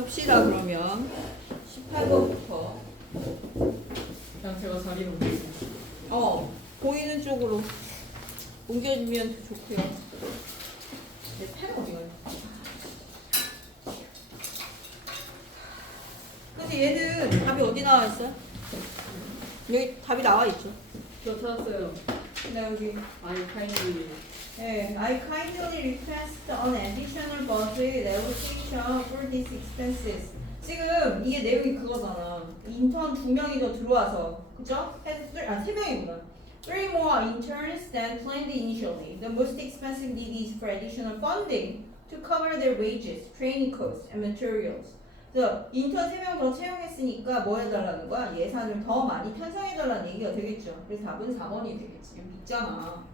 봅시다 그러면 18번부터 그냥 제가 자리를 옮기겠습니다. 보이는 쪽으로 옮겨주면 더 좋고요. 내 펜 어디 가요? 근데 얘는 답이 어디 나와 있어요? 여기 답이 나와 있죠. 저 찾았어요. 나 여기 I kindly. 네, I kindly request an additional budget allocation for these expenses. 지금 이게 내용이 그거잖아. 인턴 2명이 더 들어와서, 그죠? 3명이구나. 3 more interns than planned initially. The most expensive need is for additional funding to cover their wages, training costs, and materials. 그래서 인턴 3명 더 채용했으니까 뭐 해달라는 거야? 예산을 더 많이 편성해달라는 얘기가 되겠죠. 그래서 답은 4번이 되겠지. 여기 있잖아.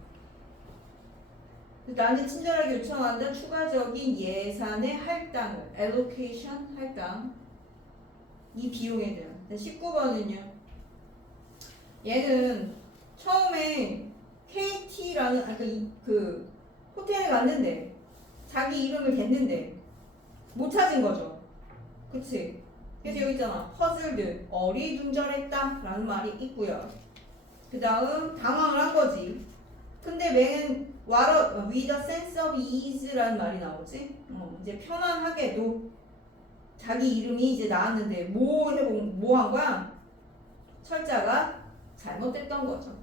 나는 친절하게 요청한다. 추가적인 예산의 할당을 allocation 할당 이 비용에 대한 19번은요. 얘는 처음에 KT라는 그 호텔에 갔는데 자기 이름을 댔는데 못 찾은 거죠. 그치? 그래서 여기 있잖아. 퍼즐드 어리둥절했다 라는 말이 있고요. 그 다음 당황을 한 거지. 근데 맨 with a sense of ease라는 말이 나오지. 이제 편안하게도 자기 이름이 이제 나왔는데 뭐 한 거야? 철자가 잘못됐던 거죠.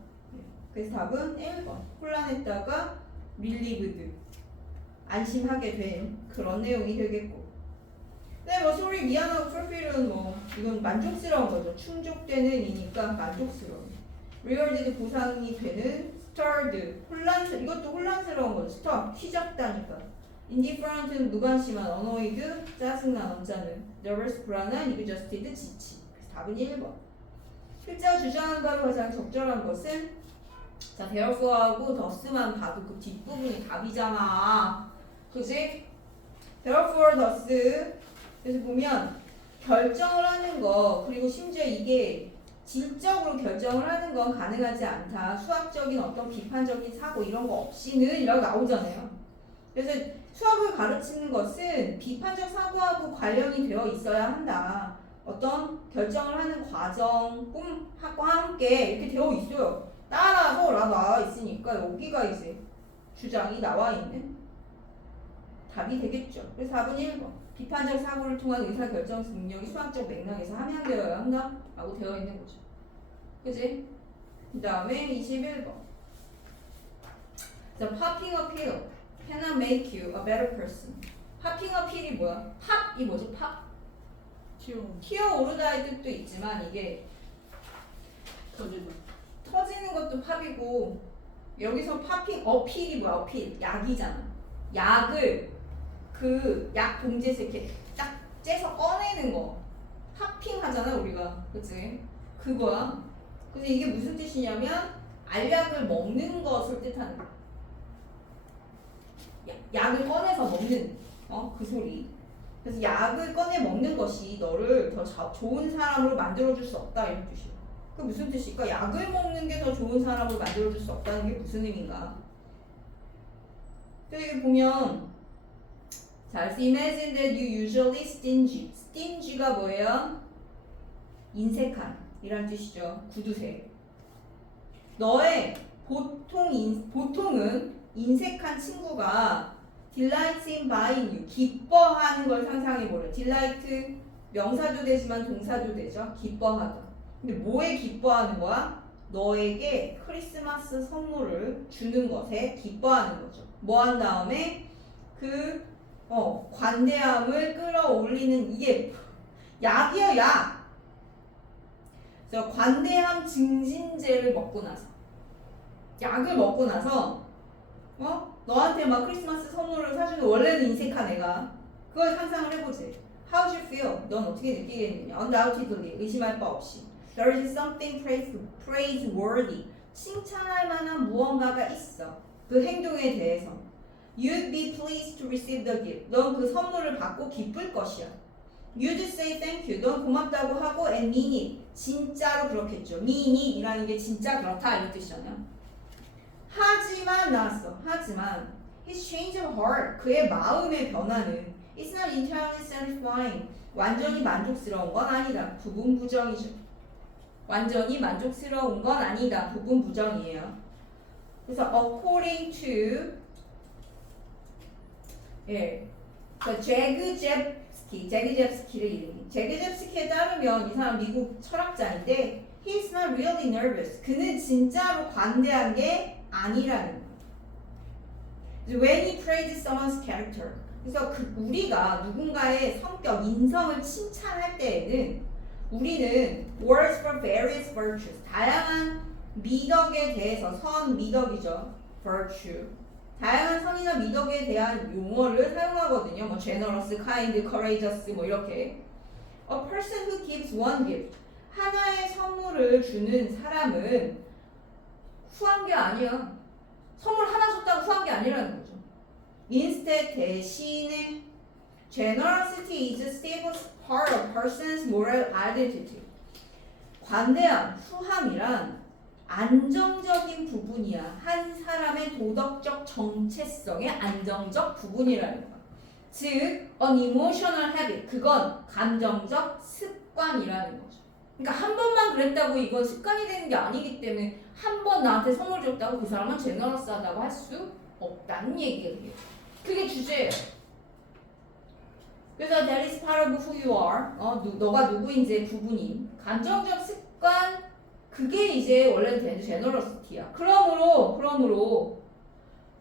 그래서 답은 1번. 혼란했다가 relieved 안심하게 된 그런 내용이 되겠고. 근데 뭐 sorry 미안하고 fulfill은 뭐 이건 만족스러운 거죠. 충족되는 이니까 만족스러운. rewarded 보상이 되는 stirred 이것도 혼란스러운 거죠. stir 휘젓다니까. indifferent는 무관심한 annoyed 짜증난 언짢은 nervous 불안한 exhausted 지치. 그래서 답은 1번. 실제로 주장하는 바로 가장 적절한 것은 자 therefore하고 thus만 봐도 그 뒷부분이 답이잖아. 그지? therefore thus 그래서 보면 결정을 하는 거 그리고 심지어 이게 질적으로 결정을 하는 건 가능하지 않다. 수학적인 어떤 비판적인 사고 이런 거 없이는 이라고 나오잖아요. 그래서 수학을 가르치는 것은 비판적 사고하고 관련이 되어 있어야 한다. 어떤 결정을 하는 과정과 함께 이렇게 되어 있어요. 따라서 라 나와 있으니까 여기가 이제 주장이 나와 있는 답이 되겠죠. 그래서 답은 1번. 비판적 사고를 통한 의사결정 능력이 수학적 맥락에서 함양되어야 한다 라고 되어 있는 거죠. 그지? 그 다음에 21번. The popping appeal cannot make you a better person. popping appeal이 뭐야? 팝이 뭐지? 팝? 튀어오르다의 뜻도 있지만 이게 터지는 것도 팝이고 여기서 popping appeal이 뭐야? 어필 약이잖아. 약을 그 약 봉지에서 이렇게 딱 째서 꺼내는 거 팝핑 하잖아 우리가. 그치? 그거야. 근데 이게 무슨 뜻이냐면 알약을 먹는 것을 뜻하는 거야. 약을 꺼내서 먹는 그 소리. 그래서 약을 꺼내 먹는 것이 너를 더 좋은 사람으로 만들어줄 수 없다 이런 뜻이야. 그 무슨 뜻일까? 약을 먹는 게 더 좋은 사람으로 만들어줄 수 없다는 게 무슨 의미인가? 또 여기 보면 자, imagine that you usually stingy. stingy가 뭐예요? 인색한 이란 뜻이죠. 구두쇠. 너의 보통은 인색한 친구가 delights in buying you. 기뻐하는 걸 상상해보래. delight 명사도 되지만 동사도 되죠. 기뻐하다. 근데 뭐에 기뻐하는 거야? 너에게 크리스마스 선물을 주는 것에 기뻐하는 거죠. 뭐 한 다음에 관대함을 끌어올리는 이게 약이야, 약. 그래서 관대함 증진제를 먹고 나서 약을 먹고 나서 너한테 막 크리스마스 선물을 사주는 원래는 인색한 애가 그걸 상상을 해보지. How do you feel? 넌 어떻게 느끼겠느냐? Undoubtedly 의심할 바 없이 There is something praiseworthy 칭찬할 만한 무언가가 있어. 그 행동에 대해서 You'd be pleased to receive the gift. 넌 그 선물을 받고 기쁠 것이야. You'd say thank you. 넌 고맙다고 하고 and mean it. 진짜로 그렇겠죠. mean it 이라는 게 진짜 그렇다 이런 뜻이잖아요. 하지만 나왔어. 하지만 his change of heart. 그의 마음의 변화는 It's not entirely satisfying. 완전히 만족스러운 건 아니다. 부분 부정이죠. 완전히 만족스러운 건 아니다. 부분 부정이에요. 그래서 according to 제그잽스키를 이름이. 제그잽스키에 따르면 이 사람 미국 철학자인데 he's not really nervous. 그는 진짜로 관대한 게 아니라는 거예요. When he praises someone's character. 그래서 우리가 누군가의 성격, 인성을 칭찬할 때에는 우리는 words for various virtues. 다양한 미덕에 대해서 미덕이죠. virtue. 다양한 선이나 미덕에 대한 용어를 사용하거든요. 뭐 generous, kind, courageous 뭐 이렇게. A person who gives one gift. 하나의 선물을 주는 사람은 후한 게 아니야. 선물 하나 줬다고 후한 게 아니라는 거죠. Instead, 대신에 generosity is a stable part of person's moral identity. 관대함, 후함이란 안정적인 부분이야. 한 사람의 도덕적 정체성의 안정적 부분이라는 거야. 즉, an emotional habit. 그건 감정적 습관이라는 거죠. 그러니까 한 번만 그랬다고 이건 습관이 되는 게 아니기 때문에 한 번 나한테 선물 줬다고 그 사람은 제너러스하다고 할 수 없다는 얘기예요. 그게 주제예요. 그래서 that is part of who you are. 너가 누구인지의 부분인 감정적 습관 그게 이제 원래는 되는 제너러시티야. 그러므로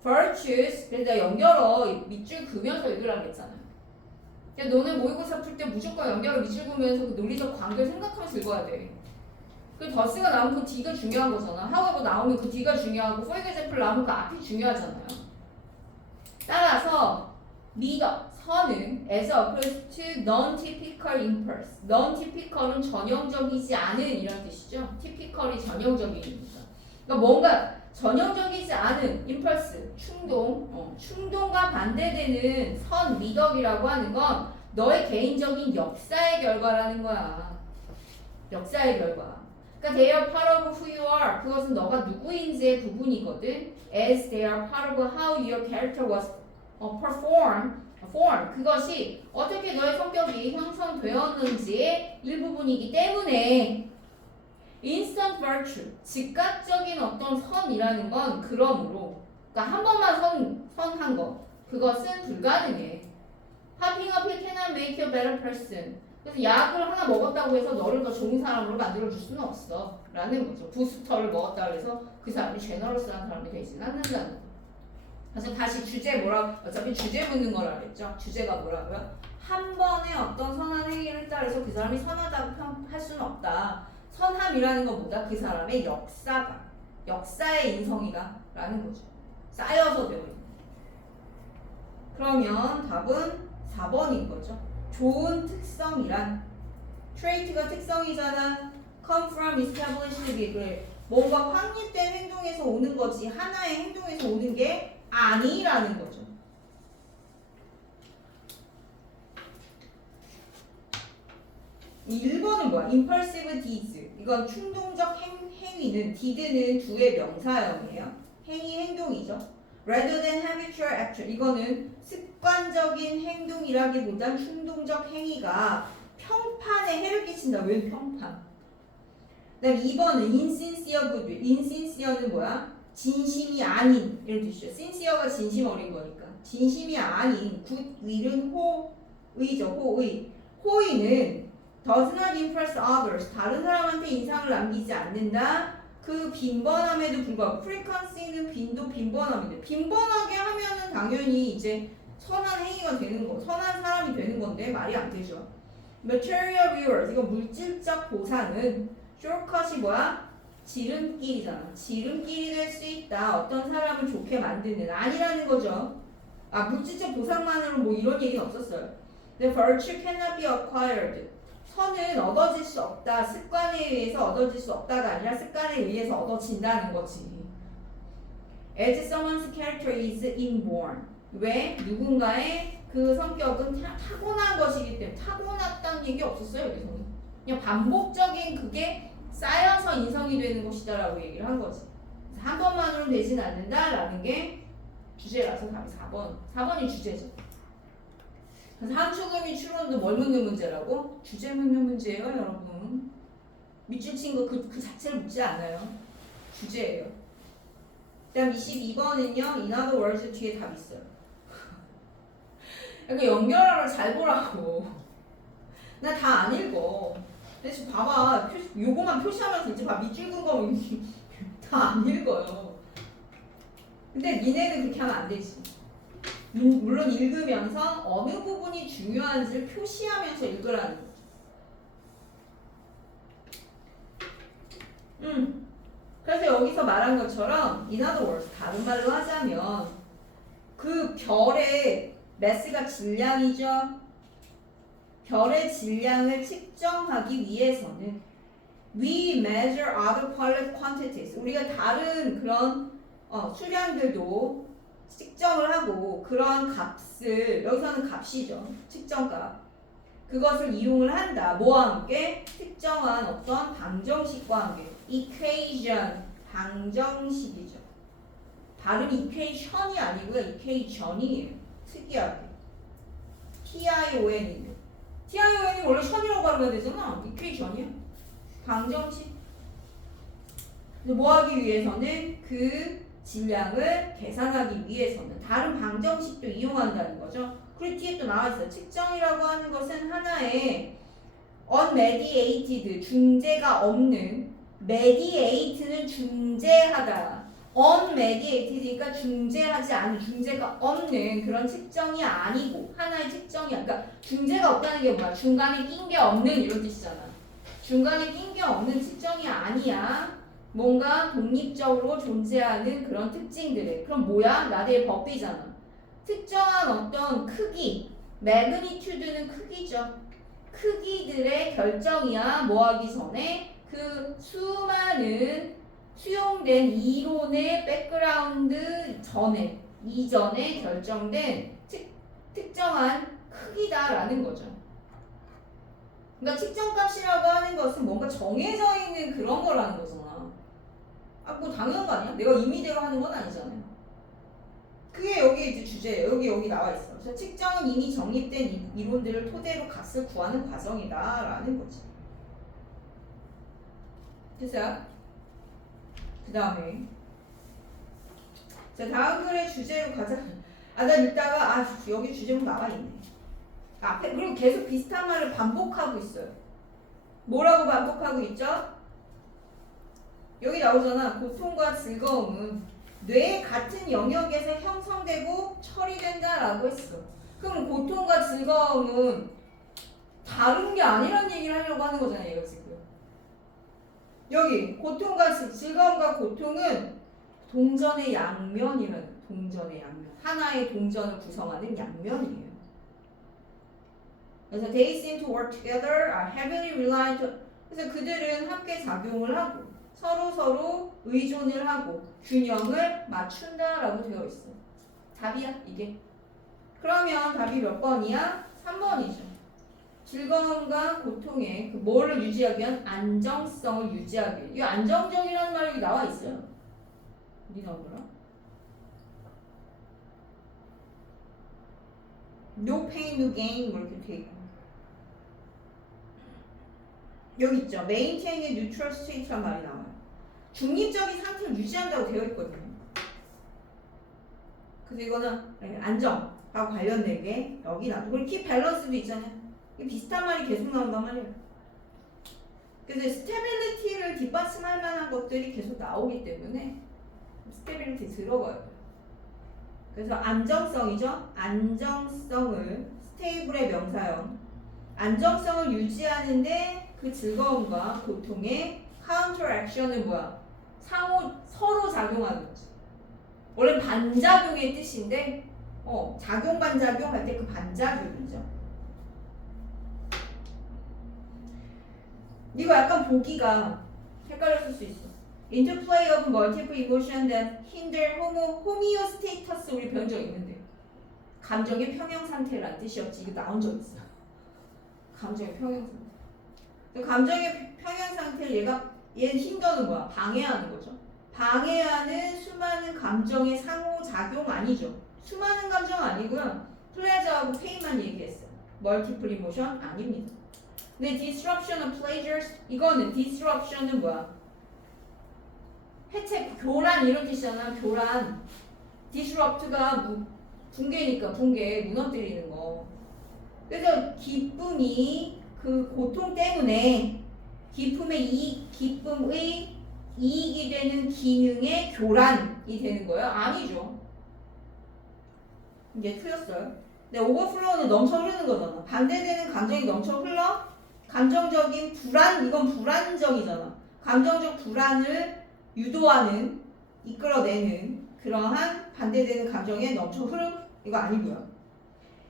virtues 그래서 연결어 밑줄 그으면서 읽으라고 했잖아요. 그러니까 너는 모의고사 풀 때 무조건 연결어 밑줄 그으면서 그 논리적 관계를 생각하면서 읽어야 돼. 그 더스가 나오면 그 D가 중요한 거잖아. however 나오면 그 D가 중요하고 for example 나오면 그 앞이 중요하잖아요. 따라서 미덕, 선은 as opposed to non-typical impulse. non-typical은 전형적이지 않은 이런 뜻이죠. typical이 전형적이니까. 그러니까 뭔가 전형적이지 않은 impulse, 충동과 반대되는 선, 미덕이라고 하는 건 너의 개인적인 역사의 결과라는 거야. 역사의 결과. 그러니까 they are part of who you are. 그것은 너가 누구인지의 부분이거든. As they are part of how your character was form. 그것이 어떻게 너의 성격이 형성되었는지의 일부분이기 때문에 instant virtue, 즉각적인 어떤 선이라는 건 그러므로 그러니까 한 번만 선한 거 그것은 불가능해. Popping a pill cannot make you a better person. 그래서 약을 하나 먹었다고 해서 너를 더 좋은 사람으로 만들어줄 수는 없어 라는 거죠. 부스터를 먹었다고 해서 그 사람이 제너러스한 사람이 되지는 않는다는 거. 그래서 다시 주제 어차피 주제 묻는 거라 그랬죠. 주제가 뭐라고요? 한 번의 어떤 선한 행위를 했다 해서 그 사람이 선하다고 할 수는 없다. 선함이라는 것보다 그 사람의 역사의 인성이다 라는 거죠. 쌓여서 되고 있는. 그러면 답은 4번인 거죠. 좋은 특성이란 trait가 특성이잖아. come from established behavior. 뭔가 확립된 행동에서 오는 거지 하나의 행동에서 오는 게 아니라는 거죠. 이 1번은 뭐야? impulsive deeds. 이건 충동적 행위는 deed는 주의 명사형이에요. 행동이죠. rather than habitual action. 이거는 습관적인 행동이라기보단 충동적 행위가 평판에 해를 끼친다. 왜 평판? 그다음 2번은 insincere goodwill. insincere는 뭐야? 진심이 아닌 이런 뜻이죠. sincere가 진심 어린 거니까. 진심이 아닌 goodwill은 호의죠. 호의는 does not impress others. 다른 사람한테 인상을 남기지 않는다. 그 빈번함에도 불구하고 frequency는 빈번함인데 빈번하게 하면은 당연히 이제 선한 행위가 되는 거, 선한 사람이 되는 건데 말이 안 되죠. material rewards. 이거 물질적 보상은 shortcut이 뭐야? 지름길이잖아. 지름길이 될 수 있다. 어떤 사람을 좋게 만드는 아니라는 거죠. 물질적 보상만으로 뭐 이런 얘기는 없었어요. The virtue cannot be acquired. 선은 얻어질 수 없다. 습관에 의해서 얻어질 수 없다가 아니라 습관에 의해서 얻어진다는 거지. As someone's character is inborn. 왜? 누군가의 그 성격은 타고난 것이기 때문에 타고났다는 얘기 없었어요. 여기서는. 그냥 반복적인 그게 쌓여서 인성이 되는 것이다라고 얘기를 한 거지. 한 번만으로는 되진 않는다라는 게 주제라서 답이 4번이 주제죠. 그래서 함축음이 추론도 뭘 묻는 문제라고? 주제 묻는 문제예요, 여러분. 밑줄 친 거 그 자체를 묻지 않아요. 주제예요. 그다음 22번은요. In other words 뒤에 답 있어요. 그러니까 연결하를 잘 보라고. 나 다 안 읽어. 근데 지금 봐봐. 요거만 표시하면서 이제 봐. 밑줄 긋은 거 다 안 읽어요. 근데 니네는 그렇게 하면 안 되지. 물론 읽으면서 어느 부분이 중요한지를 표시하면서 읽으라는 거죠. 그래서 여기서 말한 것처럼 in other words 다른 말로 하자면 그 별의 매스가 질량이죠. 별의 질량을 측정하기 위해서는 we measure other quantities. 우리가 다른 그런 수량들도 측정을 하고 그런 값을 여기서는 값이죠. 측정값. 그것을 이용을 한다. 뭐와 함께? 특정한 어떤 방정식과 함께. equation 방정식이죠. 발음 equation이 아니고요. equation이에요. 특이하게. TION이에요. TION이 원래 션이라고 발음해야 되잖아. equation이야. 방정식. 뭐 하기 위해서는 그 질량을 계산하기 위해서는 다른 방정식도 이용한다는 거죠. 그리고 뒤에 또 나와 있어요. 측정이라고 하는 것은 하나의 unmediated 중재가 없는 mediate는 중재하다. unmediated니까 중재하지 않은 중재가 없는 그런 측정이 아니고 하나의 측정이야. 그러니까 중재가 없다는 게 뭐야? 중간에 낀 게 없는 이런 뜻이잖아. 중간에 낀 게 없는 측정이 아니야. 뭔가 독립적으로 존재하는 그런 특징들에. 그럼 뭐야? 나대의 법비잖아. 특정한 어떤 크기, 매그니튜드는 크기죠. 크기들의 결정이야. 뭐 하기 전에 그 수많은 수용된 이론의 백그라운드 전에 이전에 결정된 특정한 크기다라는 거죠. 그러니까 측정값이라고 하는 것은 뭔가 정해져 있는 그런 거라는 거잖아. 뭐 당연한 거 아니야? 내가 임의대로 하는 건 아니잖아요. 그게 여기 이제 주제예요. 여기 나와 있어. 그래서 측정은 이미 정립된 이론들을 토대로 값을 구하는 과정이다라는 거지. 됐어요? 그 다음에 자 다음 글의 주제로 가자. 나 읽다가 여기 주제로 나와 있네. 앞에 그리고 계속 비슷한 말을 반복하고 있어요. 뭐라고 반복하고 있죠? 여기 나오잖아. 고통과 즐거움은 뇌의 같은 영역에서 형성되고 처리된다라고 했어. 그럼 고통과 즐거움은 다른 게 아니란 얘기를 하려고 하는 거잖아요. 얘가 지금. 여기 고통과 즐거움과 고통은 동전의 양면이라는 동전의 양면. 하나의 동전을 구성하는 양면이에요. 그래서 they seem to work together, are heavily reliant. 그래서 그들은 함께 작용을 하고 서로 의존을 하고 균형을 맞춘다라고 되어 있어. 답이야 이게. 그러면 답이 몇 번이야? 3번이죠. 즐거움과 고통의 그 뭐를 유지하기 위한 안정성을 유지하기 위한. 이 안정적이라는 말이 여기 나와 있어요. 어디 나오더라? No pain, no gain 뭐 이렇게 돼 있고. 여기 있죠. Maintain a neutral state란 말이 나와요. 중립적인 상태를 유지한다고 되어 있거든요. 그래서 이거는 안정하고 관련된 게 여기 나와. 그리고 keep balance도 있잖아요. 비슷한 말이 계속 나온단 말이에요. 그래서 스테빌리티를 뒷받침할 만한 것들이 계속 나오기 때문에 스테빌리티 들어가요. 그래서 안정성이죠. 안정성을 스테이블의 명사형. 안정성을 유지하는데 그 즐거움과 고통의 카운터 액션은 뭐야? 서로 작용하는 거지. 원래 반작용의 뜻인데 작용 반작용 할 때 그 반작용이죠. 이거 약간 보기가 헷갈렸을 수 있어. Interplay of multiple emotion that hinder homeostasis 우리 배운 적 있는데 감정의 평형 상태라는 뜻이었지. 이거 나온 적 있어. 감정의 평형 상태. 감정의 평형 상태를 얘 힌더는 뭐야? 방해하는 거죠. 방해하는 수많은 감정의 상호작용 아니죠. 수많은 감정 아니고요. pleasure하고 pain만 얘기했어요. multiple emotion 아닙니다. 근데 disruption of pleasures 이거는 disruption은 뭐야? 해체, 교란 이런 뜻이잖아. 교란. disrupt가 붕괴니까 붕괴, 무너뜨리는 거. 그래서 기쁨이 그 고통 때문에 기쁨의 이익이 되는 기능의 교란이 되는 거예요? 아니죠. 이게 틀렸어요. 근데 오버플로우는 넘쳐 흐르는 거잖아. 반대되는 감정이 넘쳐 흘러? 감정적인 불안, 이건 불안정이잖아. 감정적 불안을 유도하는, 이끌어내는 그러한 반대되는 감정의 넘쳐 흐름? 이거 아니고요.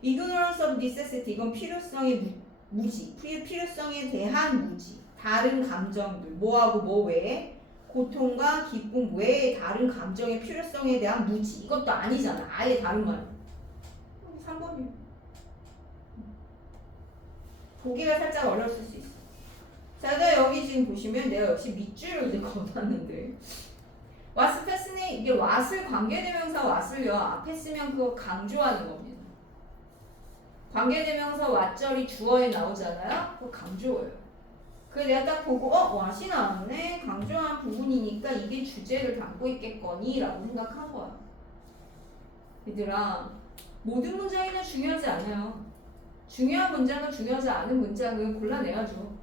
ignorance of necessity, 이건 필요성의 무지, 필요성에 대한 무지. 다른 감정들, 뭐하고 뭐 외에 고통과 기쁨 외에 다른 감정의 필요성에 대한 무지. 이것도 아니잖아. 아예 다른 말. 3번이요. 보기가 살짝 어려울 수 있어. 자, 여기 지금 보시면 내가 역시 밑줄을 이제 그어놨는데 what's fascinating, 이게 what을 관계대명사 what을요 앞에 쓰면 그거 강조하는 겁니다. 관계대명사 what절이 주어에 나오잖아요. 그거 강조예요. 그래서 내가 딱 보고 what이 나왔네, 강조한 부분이니까 이게 주제를 담고 있겠거니 라고 생각한 거야. 얘들아, 모든 문장이 다 중요하지 않아요. 중요한 문장과 중요하지 않은 문장을 골라내야죠.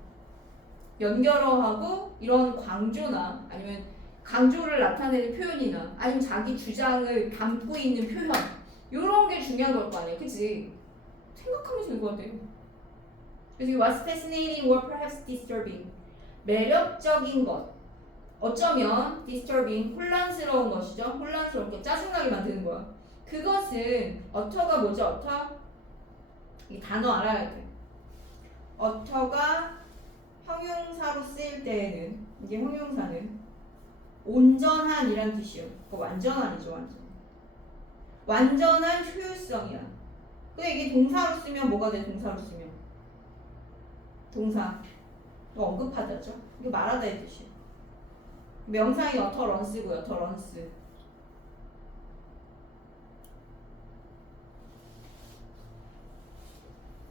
연결어하고 이런 강조나 아니면 강조를 나타내는 표현이나 아니면 자기 주장을 담고 있는 표현, 이런 게 중요한 걸 거 아니에요. 그치? 생각하면서 읽어야 돼요. 그래서 what's fascinating or perhaps disturbing, 매력적인 것, 어쩌면 disturbing, 혼란스러운 것이죠. 혼란스럽게 짜증나게 만드는 거야. 그것은 어터가 뭐죠? 어터? 이 단어 알아야 돼. 어터가 형용사로 쓰일 때에는, 이게 형용사는 온전한 이란 뜻이에요. 완전한이죠, 완전. 완전한 효율성이야. 근데 이게 동사로 쓰면 뭐가 돼? 동사로 쓰면 동사 또 언급하다죠. 이게 말하다의 뜻이에요. 명사인 어터런스고요. 어터런스.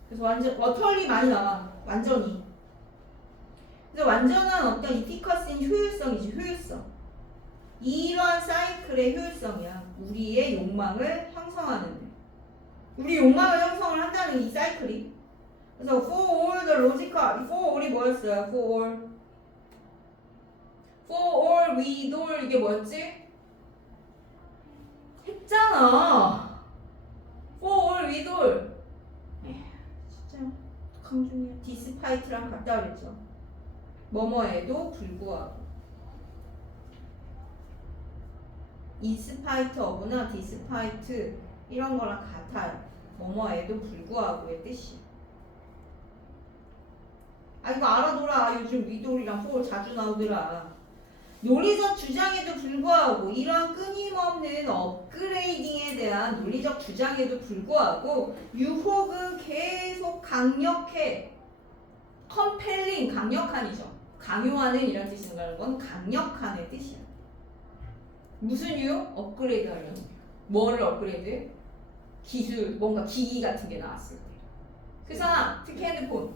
그래서 완전 어털리 많이 나와. 완전히. 그래서 완전한 어떤 이피커스인 효율성이지. 효율성. 이러한 사이클의 효율성이야. 우리의 욕망을 형성하는데. 우리 욕망을 형성을 한다는 이 사이클이. 그래서 for all the logical, for all이 뭐였어요? for all with all 이게 뭐였지? 했잖아. for all with all. 진짜 강중이야. despite랑 같다 그랬죠. 뭐뭐에도 불구하고. in spite of나 despite 이런 거랑 같아요. 뭐뭐에도 불구하고의 뜻이. 아 이거 알아둬라. 요즘 위돌이랑 for 자주 나오더라. 논리적 주장에도 불구하고 이러한 끊임없는 업그레이딩에 대한 논리적 주장에도 불구하고 유혹은 계속 강력해. 컴펠링, 강력한이죠. 강요하는 이런 뜻인가는 건 강력한의 뜻이야. 무슨 유혹? 업그레이드 하려는 거야. 뭐를 업그레이드? 기술, 뭔가 기기 같은 게 나왔을 때. 그잖아. 특히 핸드폰.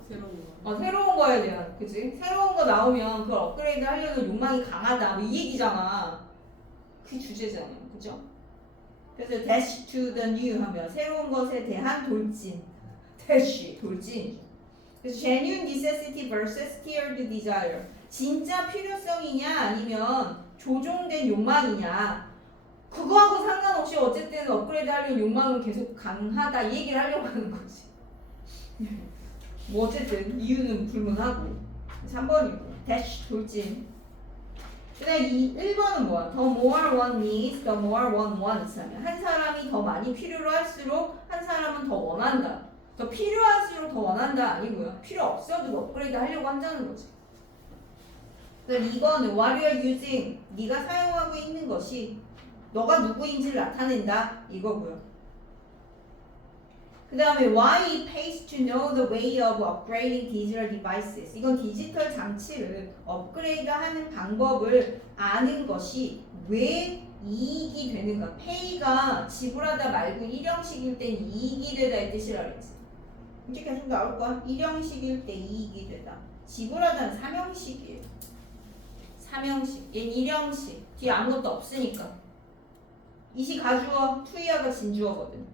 새로운 거에 대한, 그치? 새로운 거 나오면 그걸 업그레이드 하려는 욕망이 강하다. 뭐 이 얘기잖아. 그 주제잖아요. 그죠? 그래서 dash to the new 하면 새로운 것에 대한 돌진. dash, 돌진이죠. 그래서 genuine necessity versus tiered desire. 진짜 필요성이냐 아니면 조종된 욕망이냐. 그거하고 상관없이 어쨌든 업그레이드 하려는 욕망은 계속 강하다 이 얘기를 하려고 하는 거지. 뭐 어쨌든 이유는 불문하고. 3번이고 dash 돌진. 그다음 이 1번은 뭐야? The more one needs, the more one wants 하면 한 사람이 더 많이 필요로 할수록 한 사람은 더 원한다. 더 필요할수록 더 원한다 아니고요. 필요 없어도 업그레이드 하려고 한다는 거지. 그다음 2번은 what you are using, 네가 사용하고 있는 것이 너가 누구인지를 나타낸다 이거고요. 그 다음에 why it pays to know the way of upgrading digital devices. 이건 디지털 장치를 업그레이드하는 방법을 아는 것이 왜 이익이 되는가. pay가 지불하다 말고 일형식일 땐 이익이 되다 이 뜻이라 그랬지. 이제 계속 나올 거야. 일형식일 때 이익이 되다. 지불하다는 삼형식이에요. 삼형식. 얘는 일형식. 뒤에 아무것도 없으니까. 이시 가주어, 투이어가 진주어거든.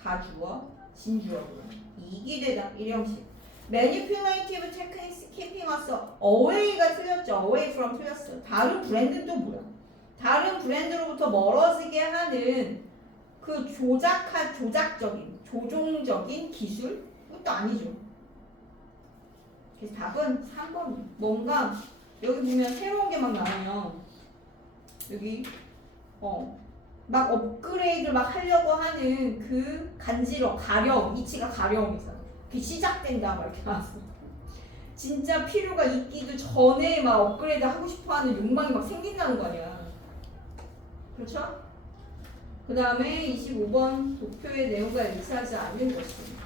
가주어, 진주어고요. 이익이 되다. 일형식. manipulative techniques keeping us away가 틀렸죠. away from 틀렸어. 다른 브랜드는 또 뭐야? 다른 브랜드로부터 멀어지게 하는 그 조종적인 기술? 그것도 아니죠. 그래서 답은 3번이에요. 뭔가 여기 보면 새로운 게 막 나오면 여기 막 업그레이드 막 하려고 하는 그 가려움, 이치가 가려움이잖아. 그게 시작된다 막 이렇게 나왔어. 진짜 필요가 있기도 전에 막 업그레이드 하고 싶어하는 욕망이 막 생긴다는 거 아니야. 그렇죠? 그 다음에 25번 도표의 내용과 일치하지 않는 것입니다.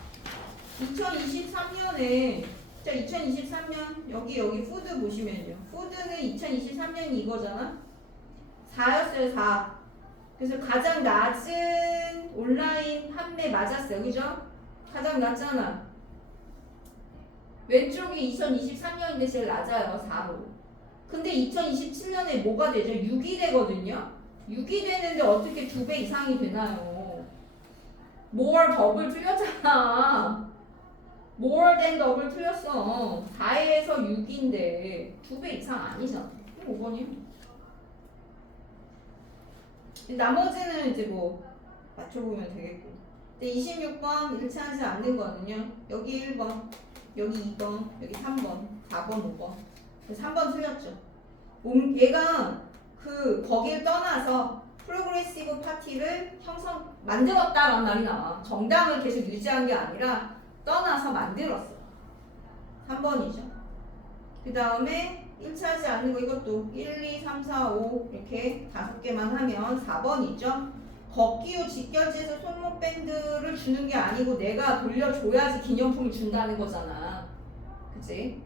2023년에 자 2023년 여기 푸드 보시면요. 푸드는 2023년이 이거잖아. 4였어요. 4. 그래서 가장 낮은 온라인 판매 맞았어요. 그죠? 가장 낮잖아. 왼쪽이 2023년인데 제일 낮아요. 4로. 근데 2027년에 뭐가 되죠? 6이 되거든요. 6이 되는데 어떻게 2배 이상이 되나요? more 더블 틀렸잖아. more than 더블 틀렸어. 4에서 6인데 2배 이상 아니잖아. 5번이요. 나머지는 이제 뭐 맞춰보면 되겠고. 근데 26번 일치하지 않는 거는요. 여기 1번, 여기 2번, 여기 3번, 4번, 5번. 3번 틀렸죠. 얘가 거길 떠나서 프로그레시브 파티를 만들었다라는 말이 나와. 정당을 계속 유지한 게 아니라 떠나서 만들었어. 3번이죠. 그 다음에 일치하지 않는 거 이것도 1, 2, 3, 4, 5 이렇게 5개만 하면 4번이죠. 걷기 후 직결지에서 손목 밴드를 주는 게 아니고 내가 돌려줘야지 기념품을 준다는 거잖아. 그치?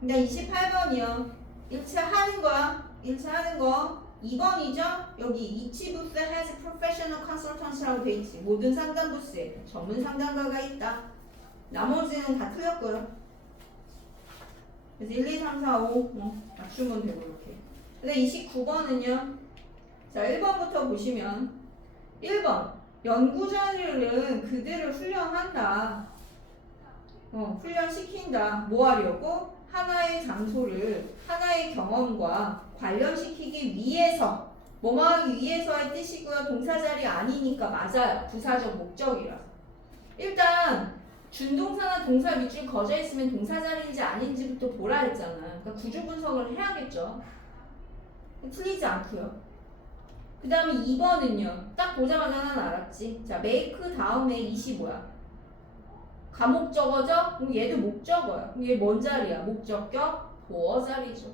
근데 28번이요. 일치하는 거야. 일치하는 거 2번이죠. 여기 each booth has professional consultancy라고 돼 있지. 모든 상담 부스에 전문 상담가가 있다. 나머지는 다 틀렸고요. 그래서 1, 2, 3, 4, 5 맞추면 되고 이렇게. 근데 29번은요. 자 1번부터 보시면 1번 연구자들은 그들을 훈련한다. 훈련시킨다. 뭐 하려고? 하나의 장소를 하나의 경험과 관련시키기 위해서 뭐뭐 하기 위해서의 뜻이고요. 동사자리 아니니까 맞아요. 부사적 목적이라서. 일단 준동사나 동사 밑줄 거져 있으면 동사자리인지 아닌지부터 보라 했잖아. 그러니까 구조 분석을 해야겠죠. 틀리지 않고요. 그 다음에 2번은요. 딱 보자마자 난 알았지. 자, make 다음에 20 뭐야? 가목적어죠? 그럼 얘도 목적어야. 그럼 얘 뭔 자리야? 목적격 보어 자리죠.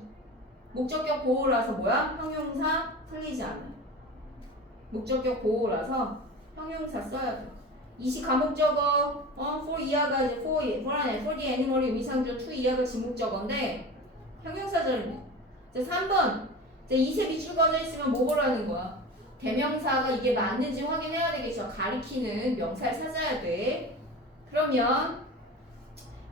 목적격 보호라서 뭐야? 형용사 틀리지 않아요. 목적격 보호라서 형용사 써야 돼. 20 가목적어, for 이하가 이제 for the animal이 의미상조, to 이하가 지목적어인데 형용사 자리입니다. 자, 3번. 자, 2세 밑줄 꺼져 있으면 뭐 보라는 거야? 대명사가 이게 맞는지 확인해야 되겠죠. 가리키는 명사를 찾아야 돼. 그러면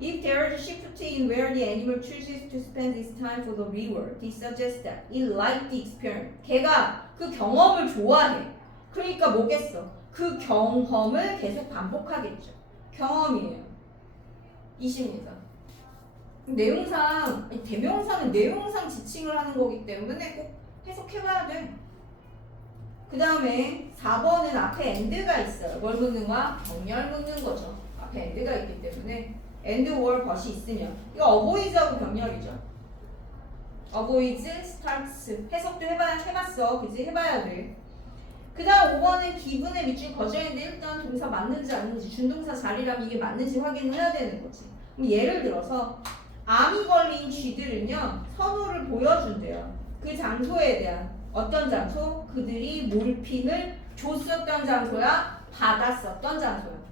if there is a shift in where the animal chooses to spend its time for the reward, this suggests that it liked the experience. 걔가 그 경험을 좋아해. 그러니까 뭐겠어? 그 경험을 계속 반복하겠죠. 경험이에요. 이십니다. 내용상, 대명사는 내용상 지칭을 하는 거기 때문에 꼭 해석해봐야 돼. 그 다음에 4번은 앞에 and가 있어요. 뭘 묻는 거야? 병렬 묻는 거죠. 앞에 and가 있기 때문에 and, or, but이 있으면 이거 avoids하고 병렬이죠. avoids, starts 해석도 해봤어. 그치? 해봐야 돼. 그 다음 5번은 기분의 밑줄 거져 있는데 일단 동사 맞는지 아닌지 준동사 자리라면 이게 맞는지 확인을 해야 되는 거지. 그럼 예를 들어서 암이 걸린 쥐들은요 선호를 보여준대요. 그 장소에 대한 어떤 장소? 그들이 몰핀을 줬었던 장소야? 받았었던 장소야.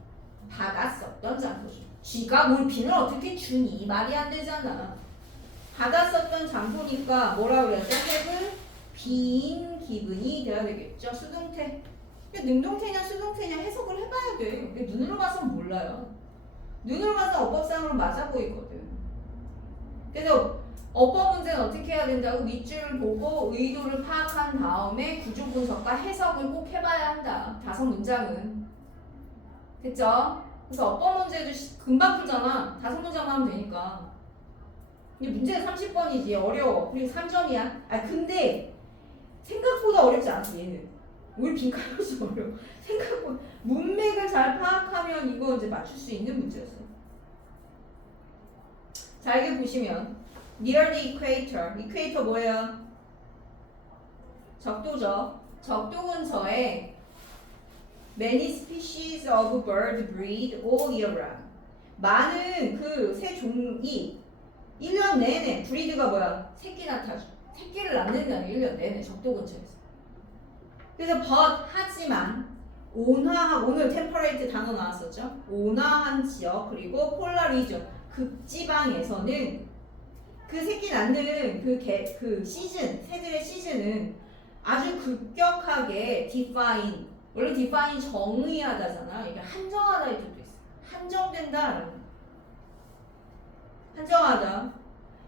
받았었던 장소죠. 쥐가 뭘 비늘 어떻게 주니? 말이 안 되잖아. 받았었던 장소니까 뭐라 그래야죠? have been given이 돼야 되겠죠. 수동태. 능동태냐 수동태냐 해석을 해봐야 돼. 근데 눈으로 봐서는 몰라요. 눈으로 봐서 어법상으로 맞아 보이거든. 그래서 어법 문제는 어떻게 해야 된다고? 밑줄을 보고 의도를 파악한 다음에 구조 분석과 해석을 꼭 해봐야 한다. 5문장은. 됐죠? 그래서 어법 문제도 금방 풀잖아. 5문장만 하면 되니까. 근데 문제는 30번이지. 어려워. 그리고 3점이야. 아 근데 생각보다 어렵지 않아 얘는. 우리 빈칸이어서 어려워. 생각보다 문맥을 잘 파악하면 이거 이제 맞출 수 있는 문제였어. 자 이게 보시면 near the equator. equator 뭐예요? 적도죠. 적도 근처에 many species of bird breed all year round. 많은 그 새 종이 1년 내내 브리드가 뭐야? 새끼 낳다죠. 새끼를 낳는다는 1년 내내 적도 근처에서. 그래서 but 하지만 온화한 오늘 템퍼레이트 단어 나왔었죠. 온화한 지역 그리고 폴라리전 극지방에서는 그 새끼 낳는 그 시즌 새들의 시즌은 아주 급격하게 define 원래 define 정의하다잖아. 이게 한정하다의 뜻도 있어. 한정된다. 한정하다.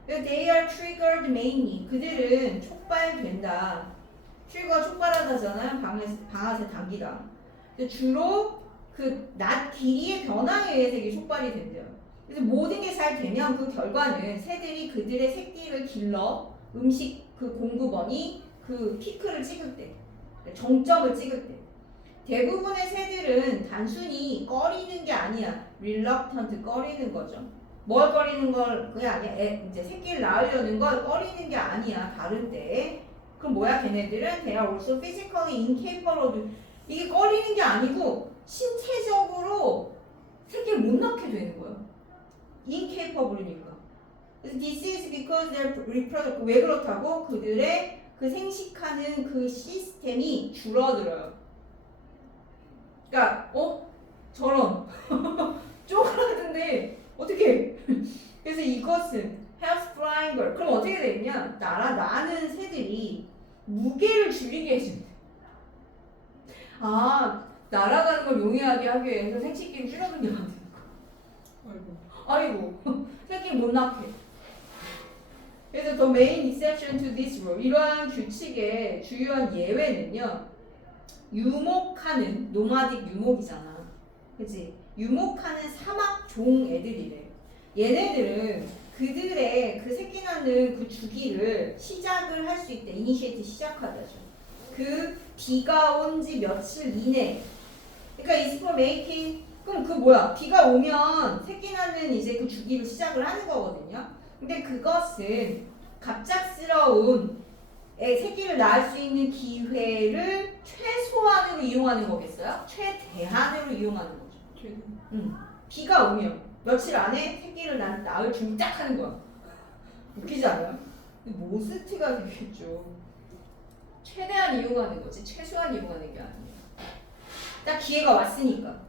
They are triggered mainly. 그들은 촉발된다. 트리거가 촉발하다잖아요. 방아쇠 단기가. 주로 그 낮 길이의 변화에 의해서 이게 촉발이 된대요. 그래서 모든 게 잘 되면 그 결과는 새들이 그들의 새끼를 길러 음식 그 공급원이 그 피크를 찍을 때, 정점을 찍을 때 대부분의 새들은 단순히 꺼리는 게 아니야. reluctant 꺼리는 거죠. 뭘 꺼리는 걸 그게 아니야. 이제 새끼를 낳으려는 걸 꺼리는 게 아니야. 다른 때. 그럼 뭐야? 걔네들은 they are also physically incapable. 이게 꺼리는 게 아니고 신체적으로 새끼를 못 낳게 되는 거야. incapable이니까. 그래서 this is because their reproductive. 왜 그렇다고? 그들의 그 생식하는 그 시스템이 줄어들어요. 그러니까 저런 쪼그라든데 어떻게? 그래서 이것은 health flying bird. 그럼 어떻게 되겠냐? 나는 새들이 무게를 줄이게 해준대. 아 날아가는 걸 용이하게 하기 위해서 생식기를 줄여두게 만드는 거. 아이고 새끼를 못 낳게. 그래서 the main exception to this rule. 이러한 규칙의 주요한 예외는요. 유목하는 노마딕 유목이잖아. 그치? 유목하는 사막 종 애들이래. 얘네들은 그들의 그 새끼 낳는 그 주기를 시작을 할 수 있대. 이니시에이트 시작하다죠. 그 비가 온 지 며칠 이내. 그러니까 is for making. 그럼 그 뭐야? 비가 오면 새끼 낳는 이제 그 주기를 시작을 하는 거거든요. 근데 그것은 갑작스러운 새끼를 낳을 수 있는 기회를 최소한으로 이용하는 거겠어요? 최대한으로 이용하는 거죠. 비가 오면 며칠 안에 새끼를 낳을 준비 딱 하는 거야. 웃기지 않아요? 모스트가 되겠죠. 최대한 이용하는 거지 최소한 이용하는 게 아니에요. 딱 기회가 왔으니까.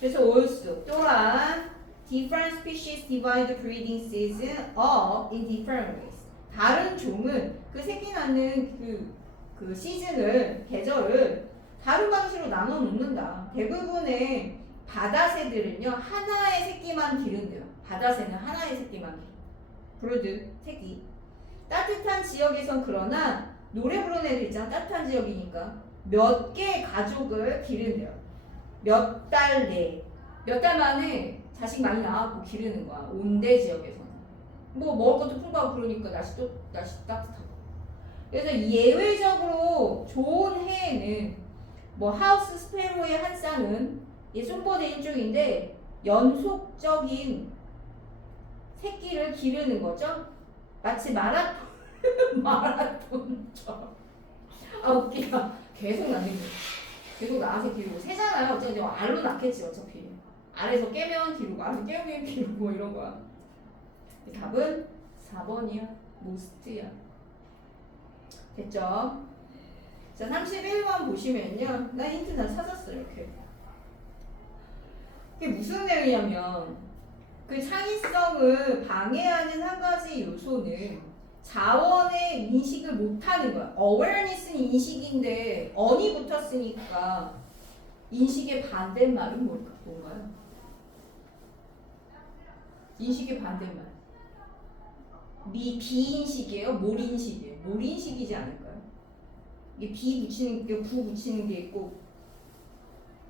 그래서 also 또한 different species divide the breeding season up in different ways. 다른 종은 그 새끼 낳는 그 시즌을 계절을 다른 방식으로 나눠 놓는다. 대부분의 바다새들은요 하나의 새끼만 기른대요. 바다새는 하나의 새끼만 기른. 브루드 새끼. 따뜻한 지역에선 그러나 노래 부르는 애들 있잖아. 따뜻한 지역이니까 몇 개의 가족을 기른대요. 몇 달 내. 몇 달 만에 자식 많이 낳았고 기르는 거야. 온대 지역에서는. 뭐 먹을 것도 풍부하고 그러니까 날씨 따뜻하고. 그래서 예외적으로 좋은 해에는 뭐 하우스 스페로의 한 쌍은 손버드 일종인데 연속적인 새끼를 기르는 거죠. 마치 마라톤처럼. 아 웃기다. 계속 낳는 거. 계속 낳아서 기르고 새잖아요. 어차피 알로 낳겠지 어차피. 알에서 깨면 기르고 알에서 깨우면 기르고 이런 거야. 답은 4번이야. 모스트야. 됐죠? 자 31번 보시면요. 나 힌트 다 찾았어 이렇게. 그게 무슨 내용이냐면 그 창의성을 방해하는 한 가지 요소는 자원의 인식을 못하는 거야. awareness는 인식인데 on이 붙었으니까 인식의 반대말은 뭔가요? 인식의 반대말. 비인식이에요? 몰인식이에요? 몰인식이지 않을까요? 이게 비 붙이는 게 부 붙이는 게 있고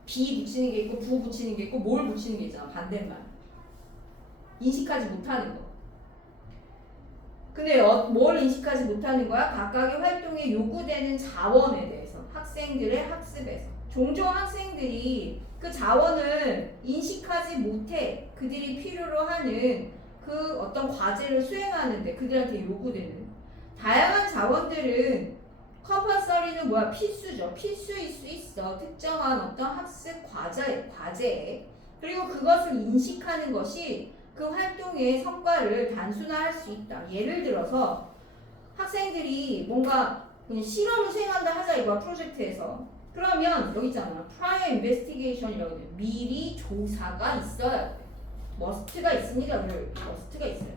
비 붙이는 게 있고 부 붙이는 게 있고 몰 붙이는 게 있잖아. 반대말. 인식하지 못하는 거. 근데 뭘 인식하지 못하는 거야? 각각의 활동에 요구되는 자원에 대해서 학생들의 학습에서 종종 학생들이 그 자원을 인식하지 못해 그들이 필요로 하는 그 어떤 과제를 수행하는데 그들한테 요구되는 다양한 자원들은 컴퍼서리는 뭐야? 필수죠. 필수일 수 있어. 특정한 어떤 학습 과제에 그리고 그것을 인식하는 것이 그 활동의 성과를 단순화할 수 있다. 예를 들어서 학생들이 뭔가 그냥 실험을 수행한다 하자 이거야 프로젝트에서. 그러면 여기 있잖아. prior investigation이라고 돼. 미리 조사가 있어야 돼. must가 있으니까 must가 있어요.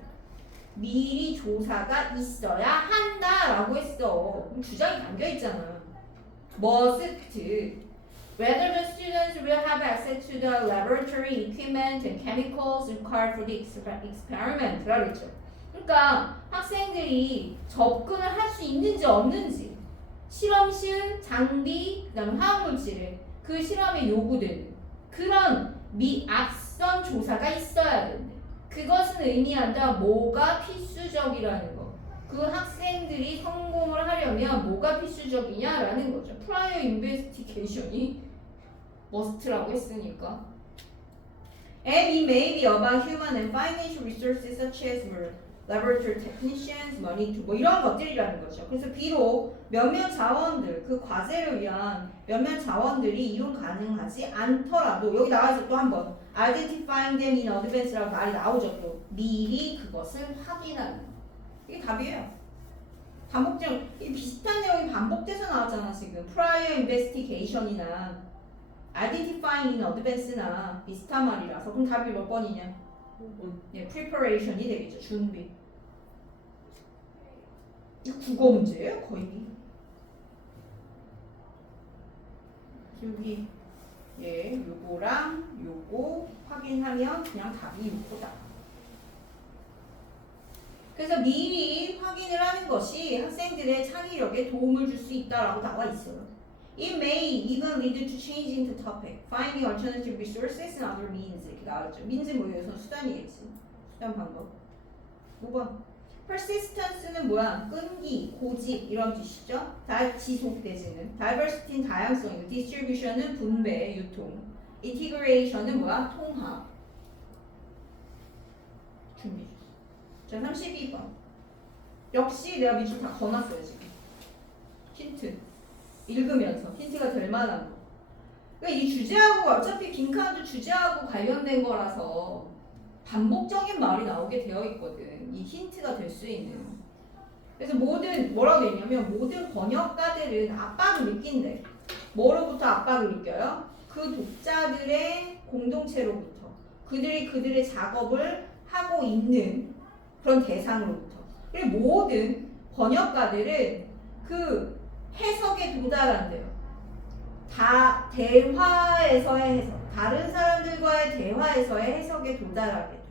미리 조사가 있어야 한다라고 했어. 주장이 담겨 있잖아. must. Whether the students will have access to the laboratory equipment and chemicals required for the experiment. 그랬죠. 그러니까 학생들이 접근을 할 수 있는지 없는지 실험실, 장비, 그다음에 화학물질에 그 실험에 요구되는 그런 앞선 조사가 있어야 된대. 그것은 의미한다. 뭐가 필수적이라는 거. 그 학생들이 성공을 하려면 뭐가 필수적이냐라는 거죠. prior investigation이 must라고 했으니까. And it may be about human and financial resources such as laboratory technicians, money to 뭐 이런 것들이라는 거죠. 그래서 비록 몇몇 자원들, 그 과제를 위한 몇몇 자원들이 이용 가능하지 않더라도 여기 나와서 또 한번 identifying them in advance라고 말이 나오죠. 또 미리 그것을 확인하는 거. 이게 답이에요. 반복적 이 비슷한 내용이 반복돼서 나왔잖아 지금. prior investigation이나 identifying in advance나 비슷한 말이라서. 그럼 답이 몇 번이냐? 네, preparation이 되겠죠. 준비. 이거 국어 문제예요 거의. 여기 요거랑 요거 확인하면 그냥 답이 요거다. 그래서 미리 확인을 하는 것이 학생들의 창의력에 도움을 줄 수 있다라고 나와 있어요. It may even lead to changing the topic, finding alternative resources and other means. 이렇게 나왔죠. means 뭐예요? 수단이겠지. 수단 방법. 5번. persistence는 뭐야? 끈기, 고집 이런 뜻이죠. 다 지속되지는. diversity는 다양성이고, distribution은 분배, 유통. integration은 뭐야? 통합. 준비. 자, 32번. 역시 내가 밑줄 다 거놨어요 지금. 힌트. 읽으면서 힌트가 될 만한 거. 그러니까 이 주제하고 어차피 빈칸도 주제하고 관련된 거라서 반복적인 말이 나오게 되어 있거든. 이 힌트가 될 수 있는. 그래서 뭐라고 돼 있냐면 모든 번역가들은 압박을 느낀대. 뭐로부터 압박을 느껴요? 그 독자들의 공동체로부터. 그들의 작업을 하고 있는 그런 대상으로부터. 그리고 모든 번역가들은 그 해석에 도달한대요. 다 대화에서의 해석, 다른 사람들과의 대화에서의 해석에 도달하게 돼.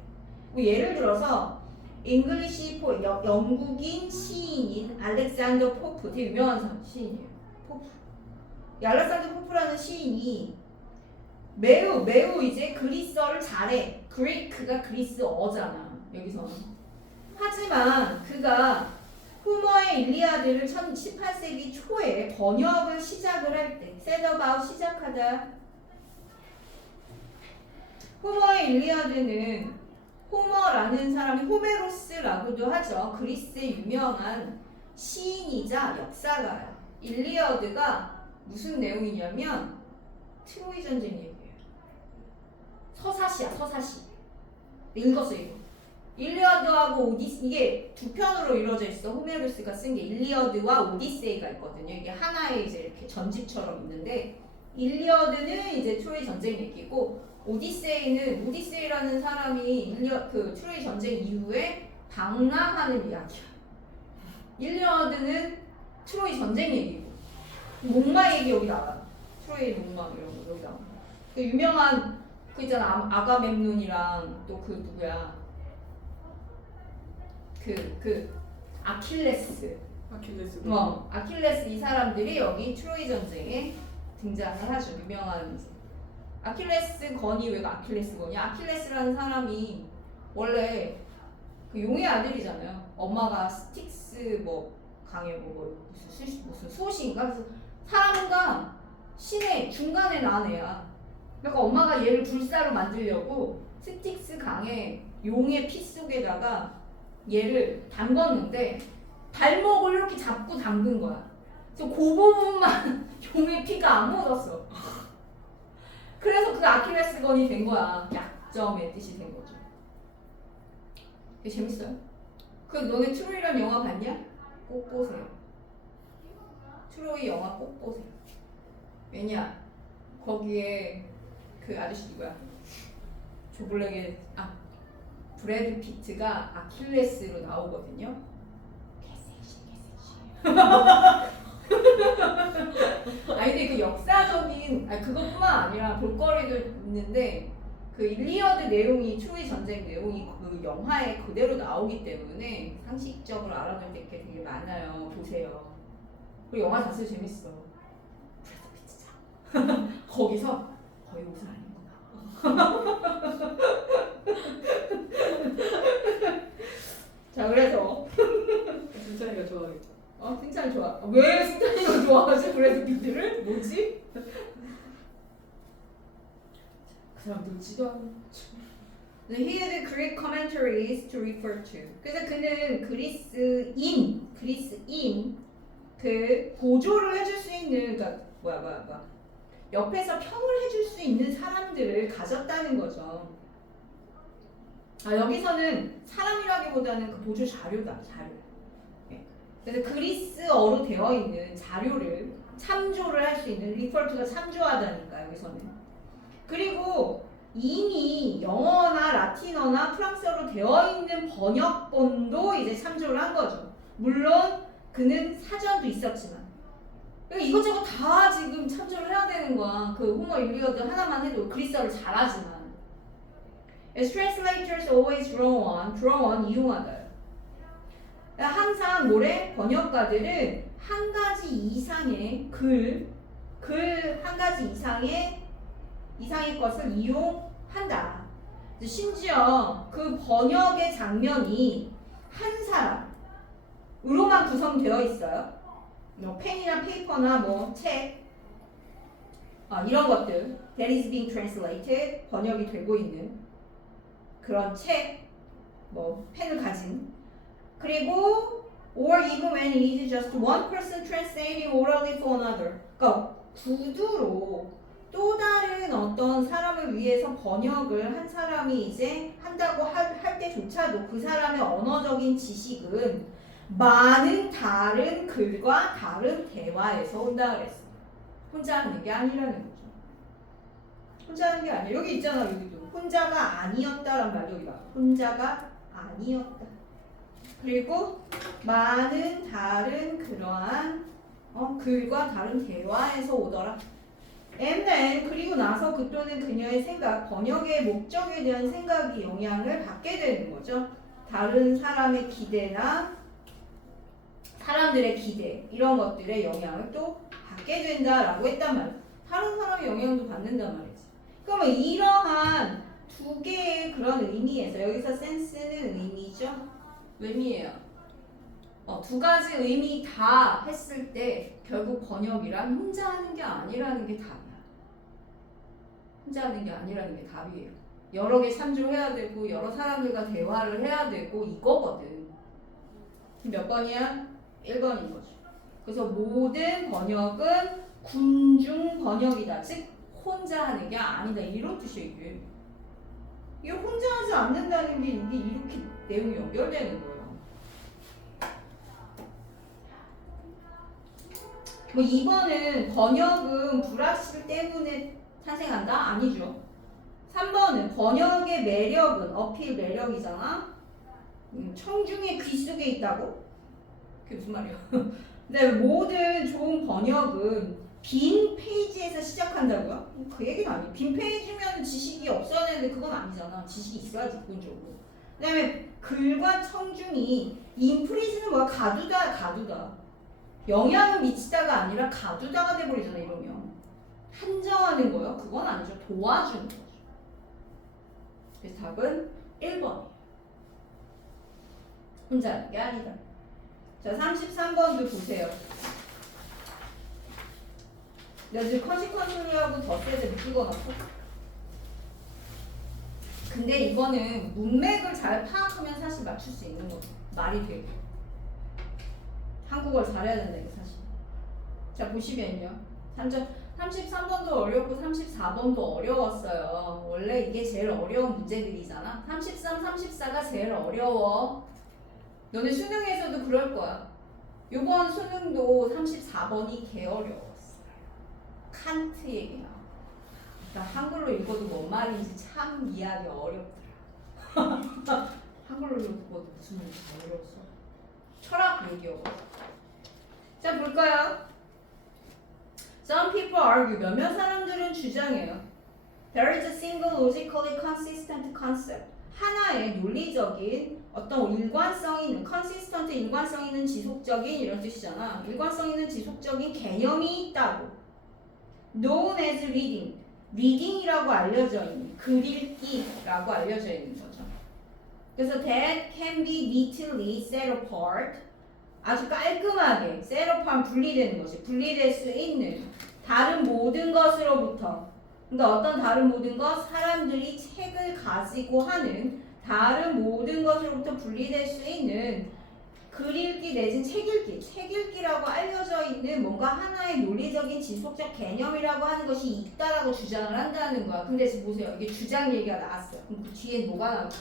뭐 예를 들어서 영국인 시인인 알렉산더 포프, 되게 유명한 시인이에요. 포프. 이 알렉산더 포프라는 시인이 매우 이제 그리스어를 잘해. 그리크가 그리스어잖아. 여기서는. 하지만 그가 호머의 일리아드를 18세기 초에 번역을 시작을 할 때, set about 시작하다. 호머의 일리아드는 호머라는 사람이 호메로스라고도 하죠. 그리스의 유명한 시인이자 역사가예요. 일리아드가 무슨 내용이냐면 트로이 전쟁 얘기예요. 서사시야, 서사시. 읽었어요, 이거. 일리어드하고 오디세이, 이게 두 편으로 이루어져 있어. 호메로스가 쓴 게 일리어드와 오디세이가 있거든요. 이게 하나의 이제 이렇게 전집처럼 있는데 일리어드는 이제 트로이 전쟁 얘기고 오디세이라는 사람이 그 트로이 전쟁 이후에 방랑하는 이야기야. 일리어드는 트로이 전쟁 얘기고 목마 얘기 여기 나와. 트로이 목마 이런 거 여기 나와. 그 유명한 그 있잖아 아가멤논이랑 또 그 누구야 그 아킬레스. 아킬레스. 아킬레스 이 사람들이 여기 트로이 전쟁에 등장을 하죠. 유명한 아킬레스 건이 왜 아킬레스 건이야? 아킬레스라는 사람이 원래 그 용의 아들이잖아요. 엄마가 스틱스 뭐 강에 무슨 수호신인가? 그래서 사람과 신의 중간에 난 애야. 그러니까 엄마가 얘를 불사로 만들려고 스틱스 강에 용의 피 속에다가 얘를 담궜는데 발목을 이렇게 잡고 담근 거야. 그래서 그 부분만 용의 피가 안 묻었어. 그래서 그 아킬레스건이 된 거야. 약점의 뜻이 된 거죠. 이게 재밌어요. 그 너네 트로이란 영화 봤냐? 꼭 보세요. 트로이 영화 꼭 보세요. 왜냐? 거기에 그 아저씨 누구야? 조블랙의 브래드 피트가 아킬레스로 나오거든요. 개섹시. 아니 근데 그 역사적인 그것뿐만 아니라 볼거리도 있는데 그 일리어드 내용이 트로이 전쟁 내용이 그 영화에 그대로 나오기 때문에 상식적으로 알아둘 게 되게 많아요. 보세요. 그리고 영화 자체도 재밌어. 브래드 피트잖아. 거기서 거의 옷을 안 입구나. 자 그래서 승찬이가 좋아하겠죠. 승찬이 좋아. 왜 승찬이가 좋아하지? 브래드 피트를? 뭐지? 그 사람 놀지도 않아. He had Greek commentaries to refer to. 그래서 그는 그리스인 그 보조를 해줄 수 있는 그러니까 뭐야 옆에서 평을 해줄 수 있는 사람들을 가졌다는 거죠. 여기서는 사람이라기보다는 그 보조 자료다. 자료. 그래서 그리스어로 되어 있는 자료를 참조를 할 수 있는 referto가 참조하다니까 여기서는. 그리고 이미 영어나 라틴어나 프랑스어로 되어 있는 번역본도 이제 참조를 한 거죠. 물론 그는 사전도 있었지만 그러니까 이것저것 다 지금 참조를 해야 되는 거야. 그 호머 일리어드 하나만 해도 그리스어를 잘하지만 As translators always draw on 이용하다. 항상 뭐래? 번역가들은 한 가지 이상의 글 한 가지 이상의 것을 이용한다. 심지어 그 번역의 장면이 한 사람으로만 구성되어 있어요. 펜이나 페이퍼나 책 이런 것들 that is being translated 번역이 되고 있는 그런 책 펜을 가진 그리고 or even when it is just one person translating orally for another. 그러니까 구두로 또 다른 어떤 사람을 위해서 번역을 한 사람이 이제 한다고 할 때조차도 그 사람의 언어적인 지식은 많은 다른 글과 다른 대화에서 온다 그랬어. 혼자 하는 게 아니라는 거죠. 혼자 하는 게 아니야. 여기 있잖아. 여기도 혼자가 아니었다란 말 여기가 혼자가 아니었다. 그리고 많은 다른 그러한 글과 다른 대화에서 오더라. And then 그리고 나서 그 또는 그녀의 생각, 번역의 목적에 대한 생각이 영향을 받게 되는 거죠. 다른 사람의 기대나 사람들의 기대 이런 것들의 영향을 또 받게 된다라고 했단 말이야. 다른 사람의 영향도 받는단 말이지. 그러면 이러한 두 개의 그런 의미에서 여기서 센스는 의미죠. 의미예요. 두 가지 의미 다 했을 때 결국 번역이란 혼자 하는 게 아니라는 게 답이야. 혼자 하는 게 아니라는 게 답이에요. 여러 개 참조해야 되고 여러 사람들과 대화를 해야 되고 이거거든. 몇 번이야? 1번인 거죠. 그래서 모든 번역은 군중 번역이다. 즉 혼자 하는 게 아니다. 이런 뜻이에요. 이게 혼자 하지 않는다는 게 이게 이렇게 내용이 연결되는 거예요. 뭐 2번은 번역은 불확실 때문에 탄생한다? 아니죠. 3번은 번역의 매력은 어필 매력이잖아. 청중의 귀 속에 있다고? 그게 무슨 말이야? 근데 모든 좋은 번역은 빈 페이지에서 시작한다고요? 그 얘기는 아니에요. 빈 페이지면 지식이 없어야 되는데 그건 아니잖아. 지식이 있어야지 기본적으로. 그 다음에 글과 청중이 인프리즈는 뭐야? 가두다. 영향을 미치다가 아니라 가두다가 돼버리잖아 이러면. 한정하는 거요? 그건 아니죠. 도와주는 거죠. 그래서 답은 1번. 혼자 하는 게 아니다. 자, 33번도 보세요. 내가 지금 컨시퀀스하고 덧세를 묶어놨어. 근데 이거는 문맥을 잘 파악하면 사실 맞출 수 있는 거죠. 말이 되고. 한국어를 잘해야 된다, 이게 사실. 자, 보시면요. 33번도 어렵고 34번도 어려웠어요. 원래 이게 제일 어려운 문제들이잖아. 33, 34가 제일 어려워. 너네 수능에서도 그럴 거야. 요번 수능도 34번이 개 어려웠어요. 칸트 얘기 나와. 그러니까 한글로 읽어도 뭔 말인지 참 이해하기 어렵더라. 한글로 읽어도 무슨 말인지 어려웠어. 철학 얘기여. 자, 볼까요? Some people argue. 몇몇 사람들은 주장해요. There is a single logically consistent concept. 하나의 논리적인 어떤 일관성 있는 consistent 일관성 있는 지속적인 이런 뜻이잖아. 일관성 있는 지속적인 개념이 있다고. Known as reading. reading이라고 알려져 있는 글 읽기라고 알려져 있는 거죠. 그래서 that can be neatly set apart. 아주 깔끔하게 set apart 분리되는 것이 분리될 수 있는 다른 모든 것으로부터. 그러니까 어떤 다른 모든 것, 사람들이 책을 가지고 하는 다른 모든 것으로부터 분리될 수 있는 글 읽기 내지는 책 읽기라고 알려져 있는 뭔가 하나의 논리적인 지속적 개념이라고 하는 것이 있다라고 주장을 한다는 거야. 근데 지금 보세요. 이게 주장 얘기가 나왔어요. 그럼 그 뒤에 뭐가 나올까?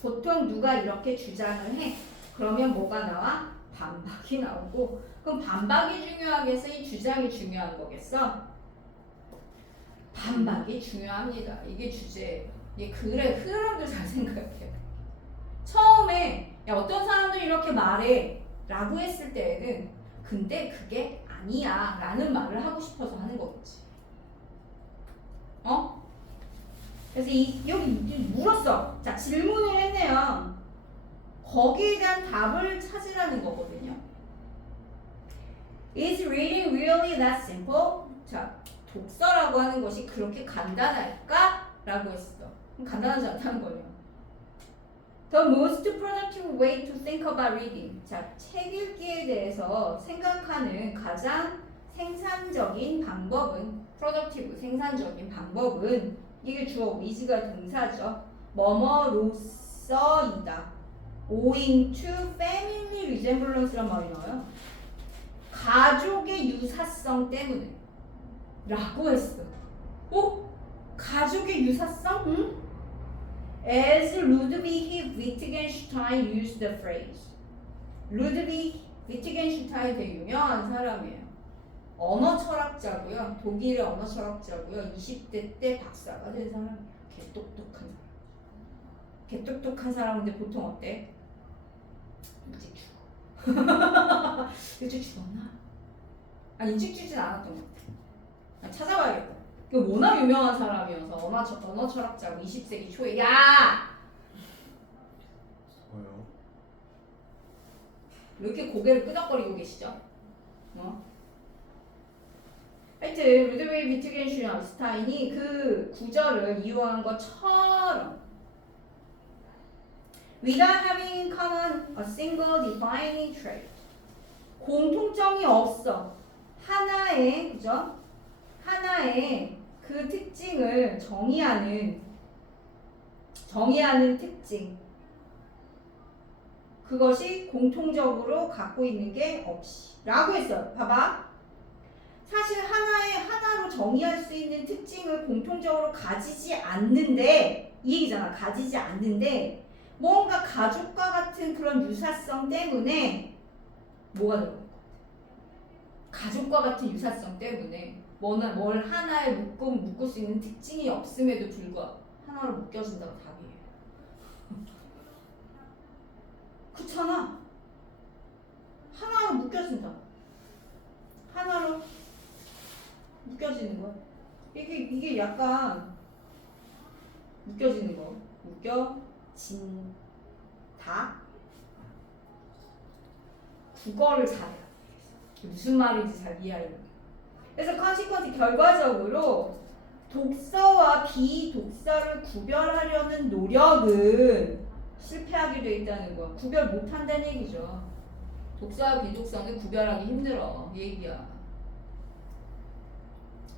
보통 누가 이렇게 주장을 해? 그러면 뭐가 나와? 반박이 나오고. 그럼 반박이 중요하겠어? 이 주장이 중요한 거겠어? 반박이 중요합니다. 이게 주제예요. 이게 글의 흐름도 잘 생각해요. 처음에 야, 어떤 사람들이 이렇게 말해 라고 했을 때에는 근데 그게 아니야 라는 말을 하고 싶어서 하는 거겠지. 어? 그래서 여기 물었어. 자, 질문을 했네요. 거기에 대한 답을 찾으라는 거거든요. Is reading really that simple? 자, 독서라고 하는 것이 그렇게 간단할까? 라고 했어. 간단하지 않다는 거예요. The most productive way to think about reading. 자, 책 읽기에 대해서 생각하는 가장 생산적인 방법은 productive, 생산적인 방법은 이게 주어 is가 동사죠. 뭐뭐로서이다. owing to family resemblance란 말이 나와요. 가족의 유사성 때문에 라고 했어. 어? 가족의 유사성? 응? As Ludwig Wittgenstein used the phrase. 루드비히 위트겐슈타인 되게 유명한 사람이에요. 언어 철학자고요. 독일의 언어 철학자고요. 20대 때 박사가 된 사람이에요. 개똑똑한 사람. 개똑똑한 사람인데 보통 어때? 일찍 죽어. 일찍 죽었나? 아니 일찍 죽진 않았던 것 같아. 찾아봐야겠다. 그 워낙 유명한 사람이어서 언어 철학자고 20세기 초에 야! 뭐요? 왜 이렇게 고개를 끄덕거리고 계시죠? 하여튼 루드위히 위트겐슈타인이 그 구절을 이용한 것처럼 without having in common a single defining trait 공통점이 없어. 하나의 그죠? 하나의 그 특징을 정의하는 특징 그것이 공통적으로 갖고 있는 게 없이 라고 했어요. 봐봐. 사실 하나로 정의할 수 있는 특징을 공통적으로 가지지 않는데 이 얘기잖아. 가지지 않는데 뭔가 가족과 같은 그런 유사성 때문에 뭐가 들어갈 것 같아? 가족과 같은 유사성 때문에 뭘 하나에 묶을 수 있는 특징이 없음에도 불구하고 하나로 묶여진다고 답이에요. 그렇잖아. 하나로 묶여진다. 하나로 묶여지는 거야. 이게 약간 묶여지는 거. 묶여진다. 국어를 잘해야 돼. 무슨 말인지 잘 이해하려면. 그래서 컨시퀀스 결과적으로 독서와 비독서를 구별하려는 노력은 실패하게 돼 있다는 거야. 구별 못한다는 얘기죠. 독서와 비독서는 구별하기 힘들어. 이 얘기야.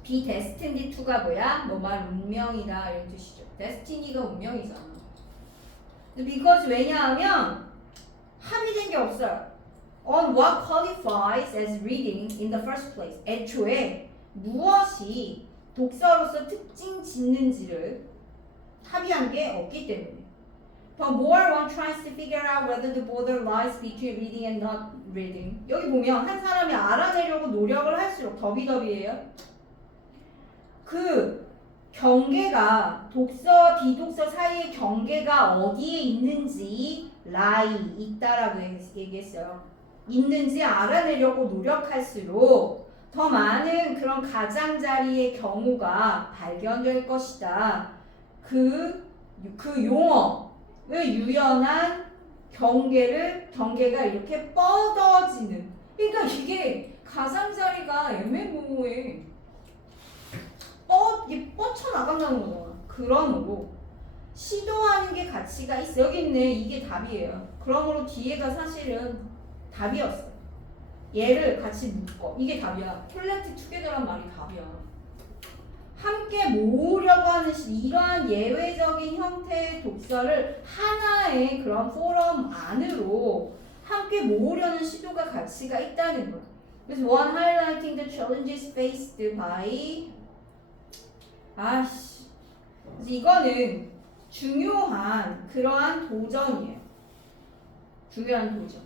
be destined to가 뭐야? 뭐말 운명이다 이런 뜻이죠. destiny가 운명이잖아. because 왜냐하면 합의된 게 없어요. On what qualifies as reading in the first place. 애초에 무엇이 독서로서 특징 짓는지를 합의한 게 없기 때문에. But more one tries to figure out whether the border lies between reading and not reading. 여기 보면 한 사람이 알아내려고 노력을 할수록 더비더비예요. 그 경계가 독서와 비독서 사이의 경계가 어디에 있는지 lie 있다라고 얘기했어요. 있는지 알아내려고 노력할수록 더 많은 그런 가장자리의 경우가 발견될 것이다. 그 용어의 유연한 경계가 이렇게 뻗어지는. 그러니까 이게 가장자리가 애매모호해. 뻗쳐나간다는 거잖아. 그러므로 시도하는 게 가치가 있어. 여기 있네. 이게 답이에요. 그러므로 뒤에가 사실은 답이었어. 얘를 같이 묶어. 이게 답이야. 콜렉트 투게더란 말이 답이야. 함께 모으려고 하는 이러한 예외적인 형태의 독서를 하나의 그런 포럼 안으로 함께 모으려는 시도가 가치가 있다는 거야. 그래서 one highlighting the challenges faced by 그래서 이거는 중요한 그러한 도전이에요. 중요한 도전.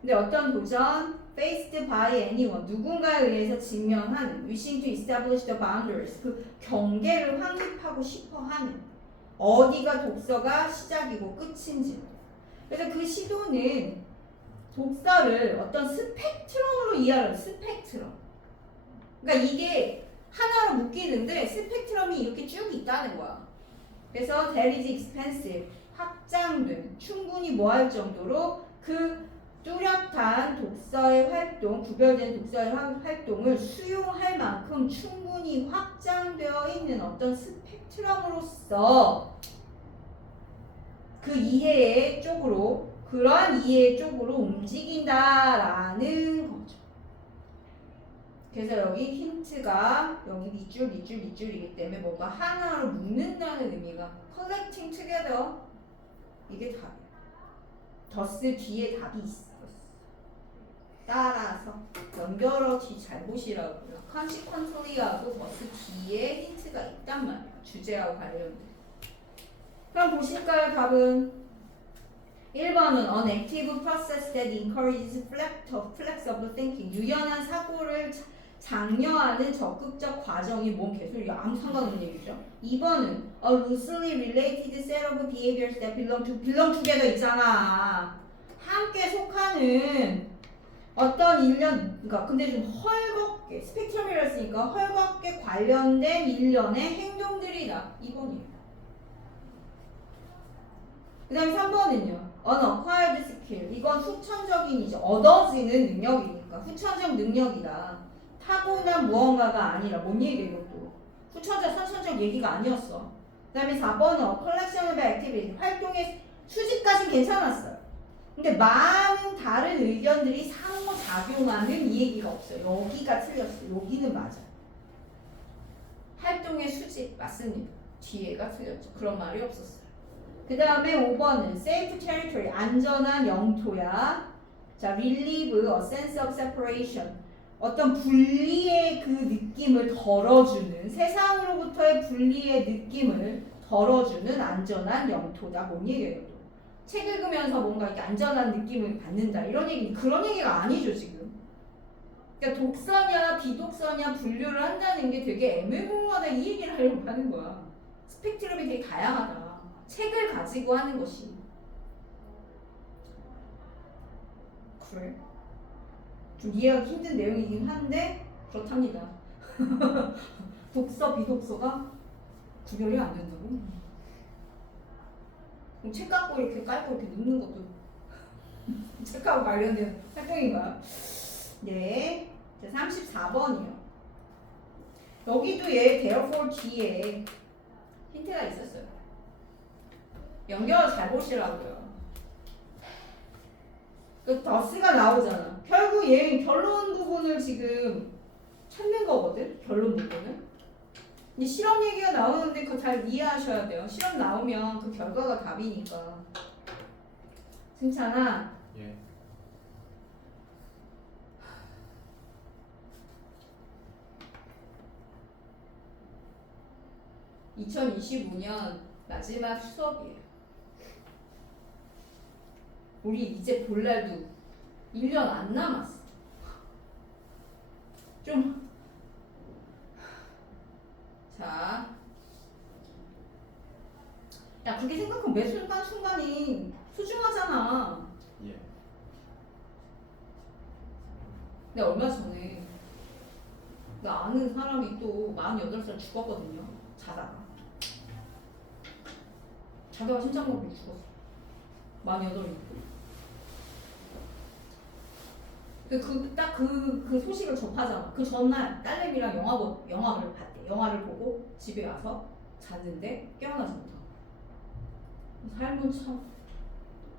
근데 어떤 도전? Faced by anyone. 누군가에 의해서 직면하는. Wishing to establish the boundaries. 그 경계를 확립하고 싶어 하는. 어디가 독서가 시작이고 끝인지. 그래서 그 시도는 독서를 어떤 스펙트럼으로 이해하는 스펙트럼. 그러니까 이게 하나로 묶이는데 스펙트럼이 이렇게 쭉 있다는 거야. 그래서 that is expensive. 확장된, 충분히 뭐할 정도로 그 뚜렷한 독서의 활동, 구별된 독서의 활동을 수용할 만큼 충분히 확장되어 있는 어떤 스펙트럼으로서 그 이해의 쪽으로, 그러한 이해의 쪽으로 움직인다라는 거죠. 그래서 여기 힌트가 여기 밑줄이기 때문에 뭔가 하나로 묶는다는 의미가 collecting together. 이게 답이에요. 더스 뒤에 답이 있어. 따라서 연결어 뒤 잘 보시라고요. consequently하고 더스 뒤에 힌트가 있단 말이에요. 주제하고 관련된. 그럼 보실까요? 답은 1번은 an active process that encourages flexible thinking. 유연한 사고를 장려하는 적극적 과정이 뭔 개소리야. 아무 상관없는 얘기죠. 2번은 a loosely related set of behaviors that belong together 있잖아. 함께 속하는 어떤 그러니까 근데 좀 헐겁게 스펙트럼이라 했으니까 헐겁게 관련된 일련의 행동들이다. 2번이에요. 그 다음에 3번은요. an acquired skill. 이건 후천적인이죠. 얻어지는 능력이니까 후천적 능력이다. 타고난 무언가가 아니라 뭔 얘기예요 이것도. 후천적 선천적 얘기가 아니었어. 그 다음에 4번은 collection of activity. 활동의 수집까지는 괜찮았어요. 근데 많은 다른 의견들이 상호작용하는 이 얘기가 없어요. 여기가 틀렸어요. 여기는 맞아요. 활동의 수집 맞습니다. 뒤에가 틀렸죠. 그런 말이 없었어요. 그 다음에 5번은 safe territory. 안전한 영토야. 자, relieve a sense of separation. 어떤 분리의 그 느낌을 덜어주는, 세상으로부터의 분리의 느낌을 덜어주는 안전한 영토다. 뭔 얘기예요? 책 읽으면서 뭔가 이렇게 안전한 느낌을 받는다 이런 얘기 그런 얘기가 아니죠 지금. 그러니까 독서냐 비독서냐 분류를 한다는 게 되게 애매모호하다 이 얘기를 하려고 하는 거야. 스펙트럼이 되게 다양하다. 책을 가지고 하는 것이. 그래. 좀 이해하기 힘든 내용이긴 한데 그렇답니다. 독서 비독서가 구별이 안 된다고? 그럼 책 갖고 이렇게 깔고 이렇게 눕는 것도 책하고 관련된 활동인가요? 네. 자, 34번이요. 여기도 얘 therefore 뒤에 힌트가 있었어요. 연결 잘 보시라고요. 그 더스가 나오잖아. 결국 얘 결론 부분을 지금 찾는 거거든. 결론 부분을. 근데 실험 얘기가 나오는데 그거 잘 이해하셔야 돼요. 실험 나오면 그 결과가 답이니까. 승찬아. 예. (2025년) 마지막 수업이에요. 우리 이제 볼 날도 1년 안 남았어. 좀 자, 야 그렇게 생각하면 매 순간순간이 소중하잖아. 예. 내가 얼마 전에 나 아는 사람이 또 48살 죽었거든요. 자다가 심장마비로 죽었어. 48이. 그 소식을 접하잖아. 그 전날 딸내미랑 영화를 봤대. 영화를 보고 집에 와서 잤는데 깨어나지 못하고. 삶은 참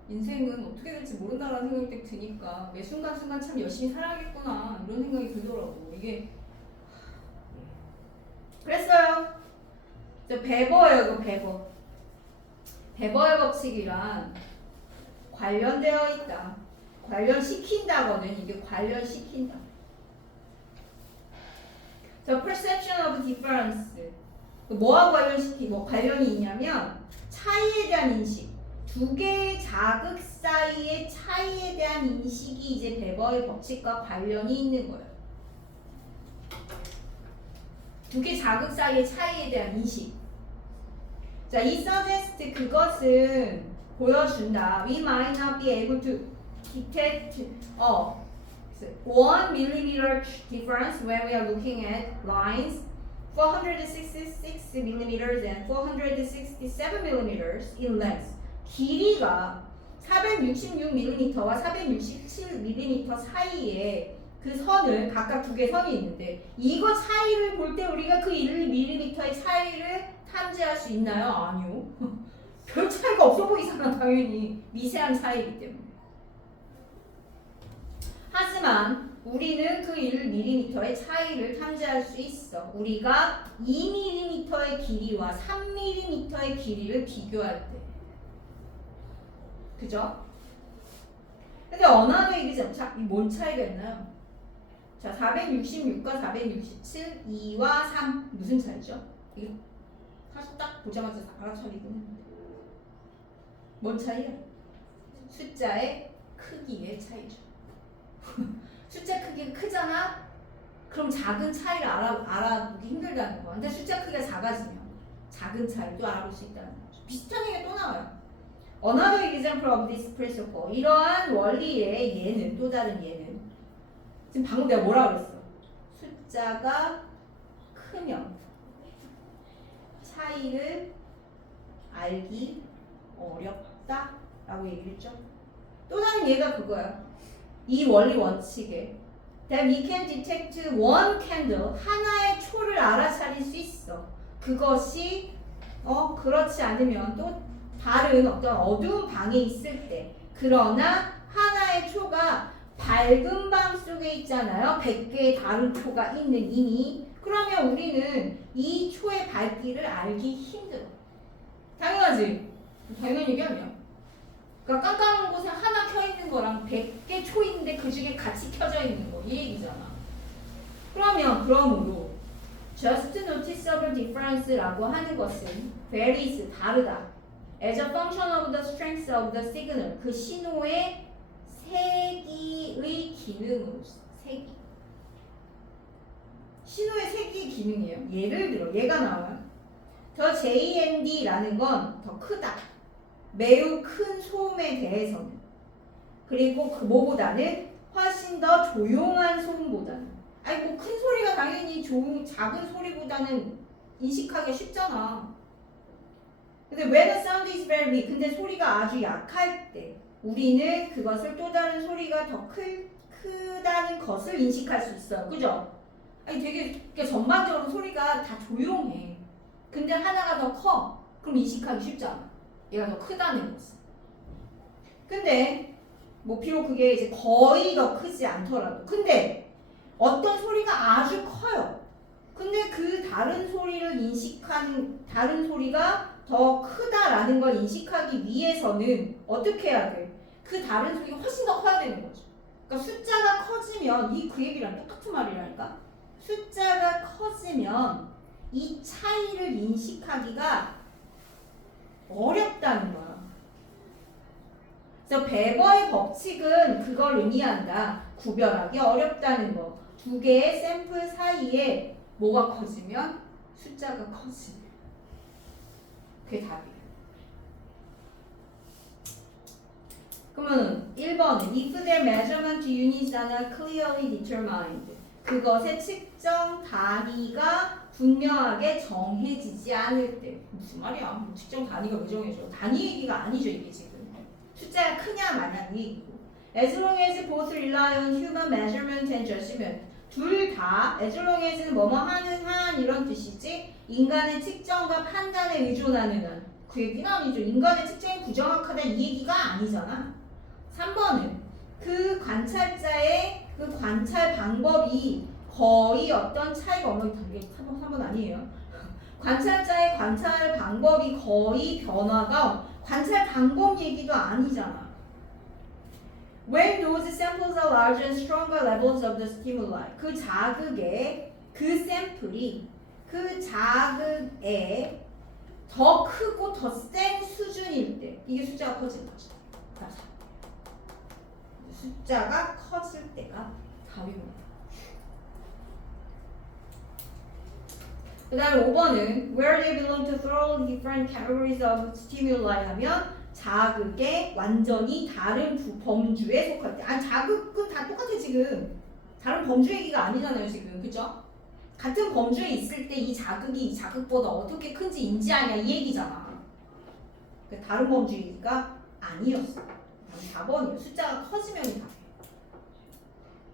인생은 어떻게 될지 모른다라는 생각이 딱 드니까 매 순간순간 참 열심히 살아야겠구나 이런 생각이 들더라고. 이게 그랬어요. 베버예요. 그 베버. 베버의 법칙이란 관련되어 있다. 관련시킨다거든. 이게 관련시킨다. 자, perception of difference. 뭐하고 관련이 있냐면 차이에 대한 인식. 두 개의 자극 사이의 차이에 대한 인식이 이제 베버의 법칙과 관련이 있는 거예요. 두 개 자극 사이의 차이에 대한 인식. 자, 이 suggest 그것은 보여준다. We might not be able to detect 1 millimeter difference when we are looking at lines 466 millimeters and 467 millimeters in length. 길이가 466mm와 467mm 사이에 그 선을 각각 두 개의 선이 있는데 이거 차이를 볼 때 우리가 그 1mm의 차이를 탐지할 수 있나요? 아니요. 별 차이가 없어 보이잖아. 당연히 미세한 차이이기 때문에. 하지만 우리는 그 1mm의 차이를 탐지할 수 있어. 우리가 2mm의 길이와 3mm의 길이를 비교할 때. 그죠? 근데 언어의 얘기죠. 뭔 차이가 있나요? 자, 466과 467, 2와 3 무슨 차이죠? 이게 사실 딱 보자마자 알아차리긴 했는데 뭔 차이야? 숫자의 크기의 차이죠. 숫자 크기가 크잖아? 그럼 작은 차이를 알아보기 힘들다는 거야. 근데 숫자 크기가 작아지면 작은 차이도 알아볼 수 있다는 거죠. 비슷한 얘기가 또 나와요. Another example of this principle. 이러한 원리의 예는, 또 다른 예는 지금 방금 내가 뭐라 그랬어? 숫자가 크면 차이를 알기 어렵다 라고 얘기했죠. 또 다른 예가 그거야. 이 원리 원칙에 that we can detect one candle, 하나의 초를 알아차릴 수 있어. 그것이 그렇지 않으면 또 다른 어떤 어두운 방에 있을 때, 그러나 하나의 초가 밝은 방 속에 있잖아요. 100개의 다른 초가 있는 이미. 그러면 우리는 이 초의 밝기를 알기 힘들어. 당연하지? 당연한 얘기 아니야. 그러니까 깜깜한 곳에 하나 켜 있는 거랑 100개 초인데 그 중에 같이 켜져 있는 거, 이 얘기잖아. 그러므로 just noticeable difference라고 하는 것은 varies, 다르다. as a function of the strength of the signal. 그 신호의 세기의 기능으로서. 세기. 신호의 세기의 기능이에요. 예를 들어 얘가 나와요. 더 JND라는 건 더 크다. 매우 큰 소음에 대해서는. 그리고 그 뭐보다는 훨씬 더 조용한 소음보다는. 아니 뭐 큰 소리가 당연히 작은 소리보다는 인식하기가 쉽잖아. 근데 when the sound is very weak, 근데 소리가 아주 약할 때 우리는 그것을 또 다른 소리가 더 크다는 것을 인식할 수 있어요. 그죠? 아니 되게 전반적으로 소리가 다 조용해. 근데 하나가 더 커. 그럼 인식하기 쉽잖아. 얘가 더 크다는 것을. 근데 뭐 비록 그게 이제 거의 더 크지 않더라도 근데 어떤 소리가 아주 커요. 근데 그 다른 소리를 인식한 다른 소리가 더 크다라는 걸 인식하기 위해서는 어떻게 해야 돼? 그 다른 소리가 훨씬 더 커야 되는 거죠. 그러니까 숫자가 커지면 그 얘기랑 똑같은 말이라니까. 숫자가 커지면 이 차이를 인식하기가 어렵다는 거야. 그래서 베버의 법칙은 그걸 의미한다. 구별하기 어렵다는 거. 두 개의 샘플 사이에 뭐가 커지면 숫자가 커지면 그게 답이에요. 그러면 1번은 if their measurement units are not clearly determined. 그것의 측정 단위가 분명하게 정해지지 않을 때. 무슨 말이야? 측정 단위가 왜 정해져? 단위 얘기가 아니죠 이게 지금. 숫자가 크냐 마냐 이 얘기고. As long as both rely on human measurement and judgment. 둘 다 as long as는 뭐뭐 하는 한 이런 뜻이지 인간의 측정과 판단에 의존하는 한. 그 얘기는 아니죠. 인간의 측정이 부정확하다 이 얘기가 아니잖아. 3번은 그 관찰자의 그 관찰 방법이 거의 어떤 차이가 없는 게 3번 아니에요. 관찰자의 관찰 방법이 거의 변화가 관찰 방법 얘기도 아니잖아. When those samples are larger and stronger levels of the stimuli. 그 자극의 그 샘플이 그 자극에 더 크고 더 센 수준일 때 이게 숫자가 커지는 거죠. 숫자가 커질 때가 답입니다. 그 다음에 5번은 where they belong to thoroughly different categories of stimuli 하면 자극의 완전히 다른 범주에 속할 때. 아니 자극은 다 똑같아 지금. 다른 범주 얘기가 아니잖아요 지금. 그죠? 같은 범주에 있을 때 이 자극이 이 자극보다 어떻게 큰지 인지하냐 이 얘기잖아. 그러니까 다른 범주 얘기가 아니었어. 4번이에요. 숫자가 커지면 답이에요.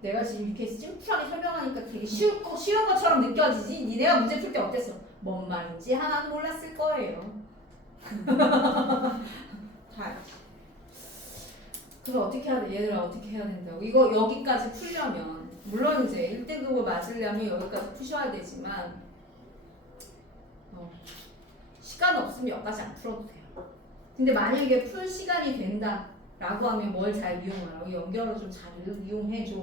내가 지금 이렇게 심플하게 설명하니까 되게 쉬운 것처럼 느껴지지? 니네가 문제 풀 때 어땠어? 뭔 말인지 하나도 몰랐을 거예요. 자, 그래서 어떻게 해야 돼? 얘들아 어떻게 해야 된다고? 이거 여기까지 풀려면 물론 이제 1등급을 맞으려면 여기까지 푸셔야 되지만 시간 없으면 여기까지 안 풀어도 돼요. 근데 만약에 풀 시간이 된다 라고 하면 뭘 잘 이용하라고? 연결어 좀 잘 이용해줘.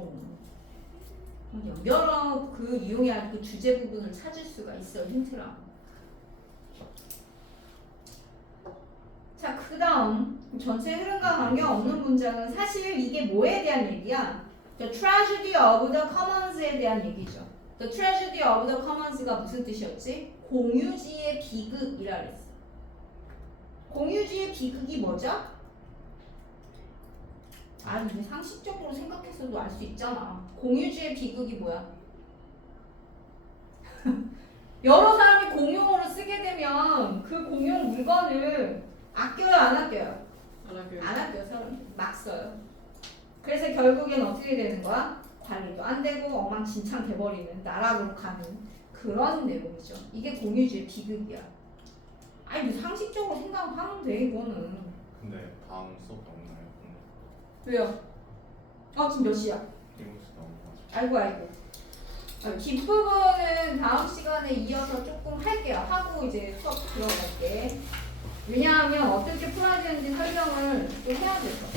연결어 그 이용해야 할 그 주제 부분을 찾을 수가 있어요. 힌트랑. 자, 그 다음 전체 흐름과 관계없는 문장은 사실 이게 뭐에 대한 얘기야? The tragedy of the commons에 대한 얘기죠. The tragedy of the commons가 무슨 뜻이었지? 공유지의 비극이라 그랬어. 공유지의 비극이 뭐죠? 아니 이제 상식적으로 생각해서도 알 수 있잖아. 공유지의 비극이 뭐야? 여러 사람이 공용어로 쓰게 되면 그 공용 물건을 아껴요 안 아껴요? 안 할게요. 안 아껴요. 사람 막 써요. 그래서 결국엔 어떻게 되는 거야? 관리도 안 되고 엉망진창 돼버리는 나락으로 가는 그런 내용이죠. 이게 공유지의 비극이야. 아니 뭐 상식적으로 생각하면 돼 이거는. 근데 다음 수업 없나요? 왜요? 지금 몇 시야? 이번 수업 없나요? 아이고. 뒷부분은 다음 시간에 이어서 조금 할게요. 하고 이제 수업 들어갈게. 왜냐하면 어떻게 풀어야 되는지 설명을 좀 해야 돼서.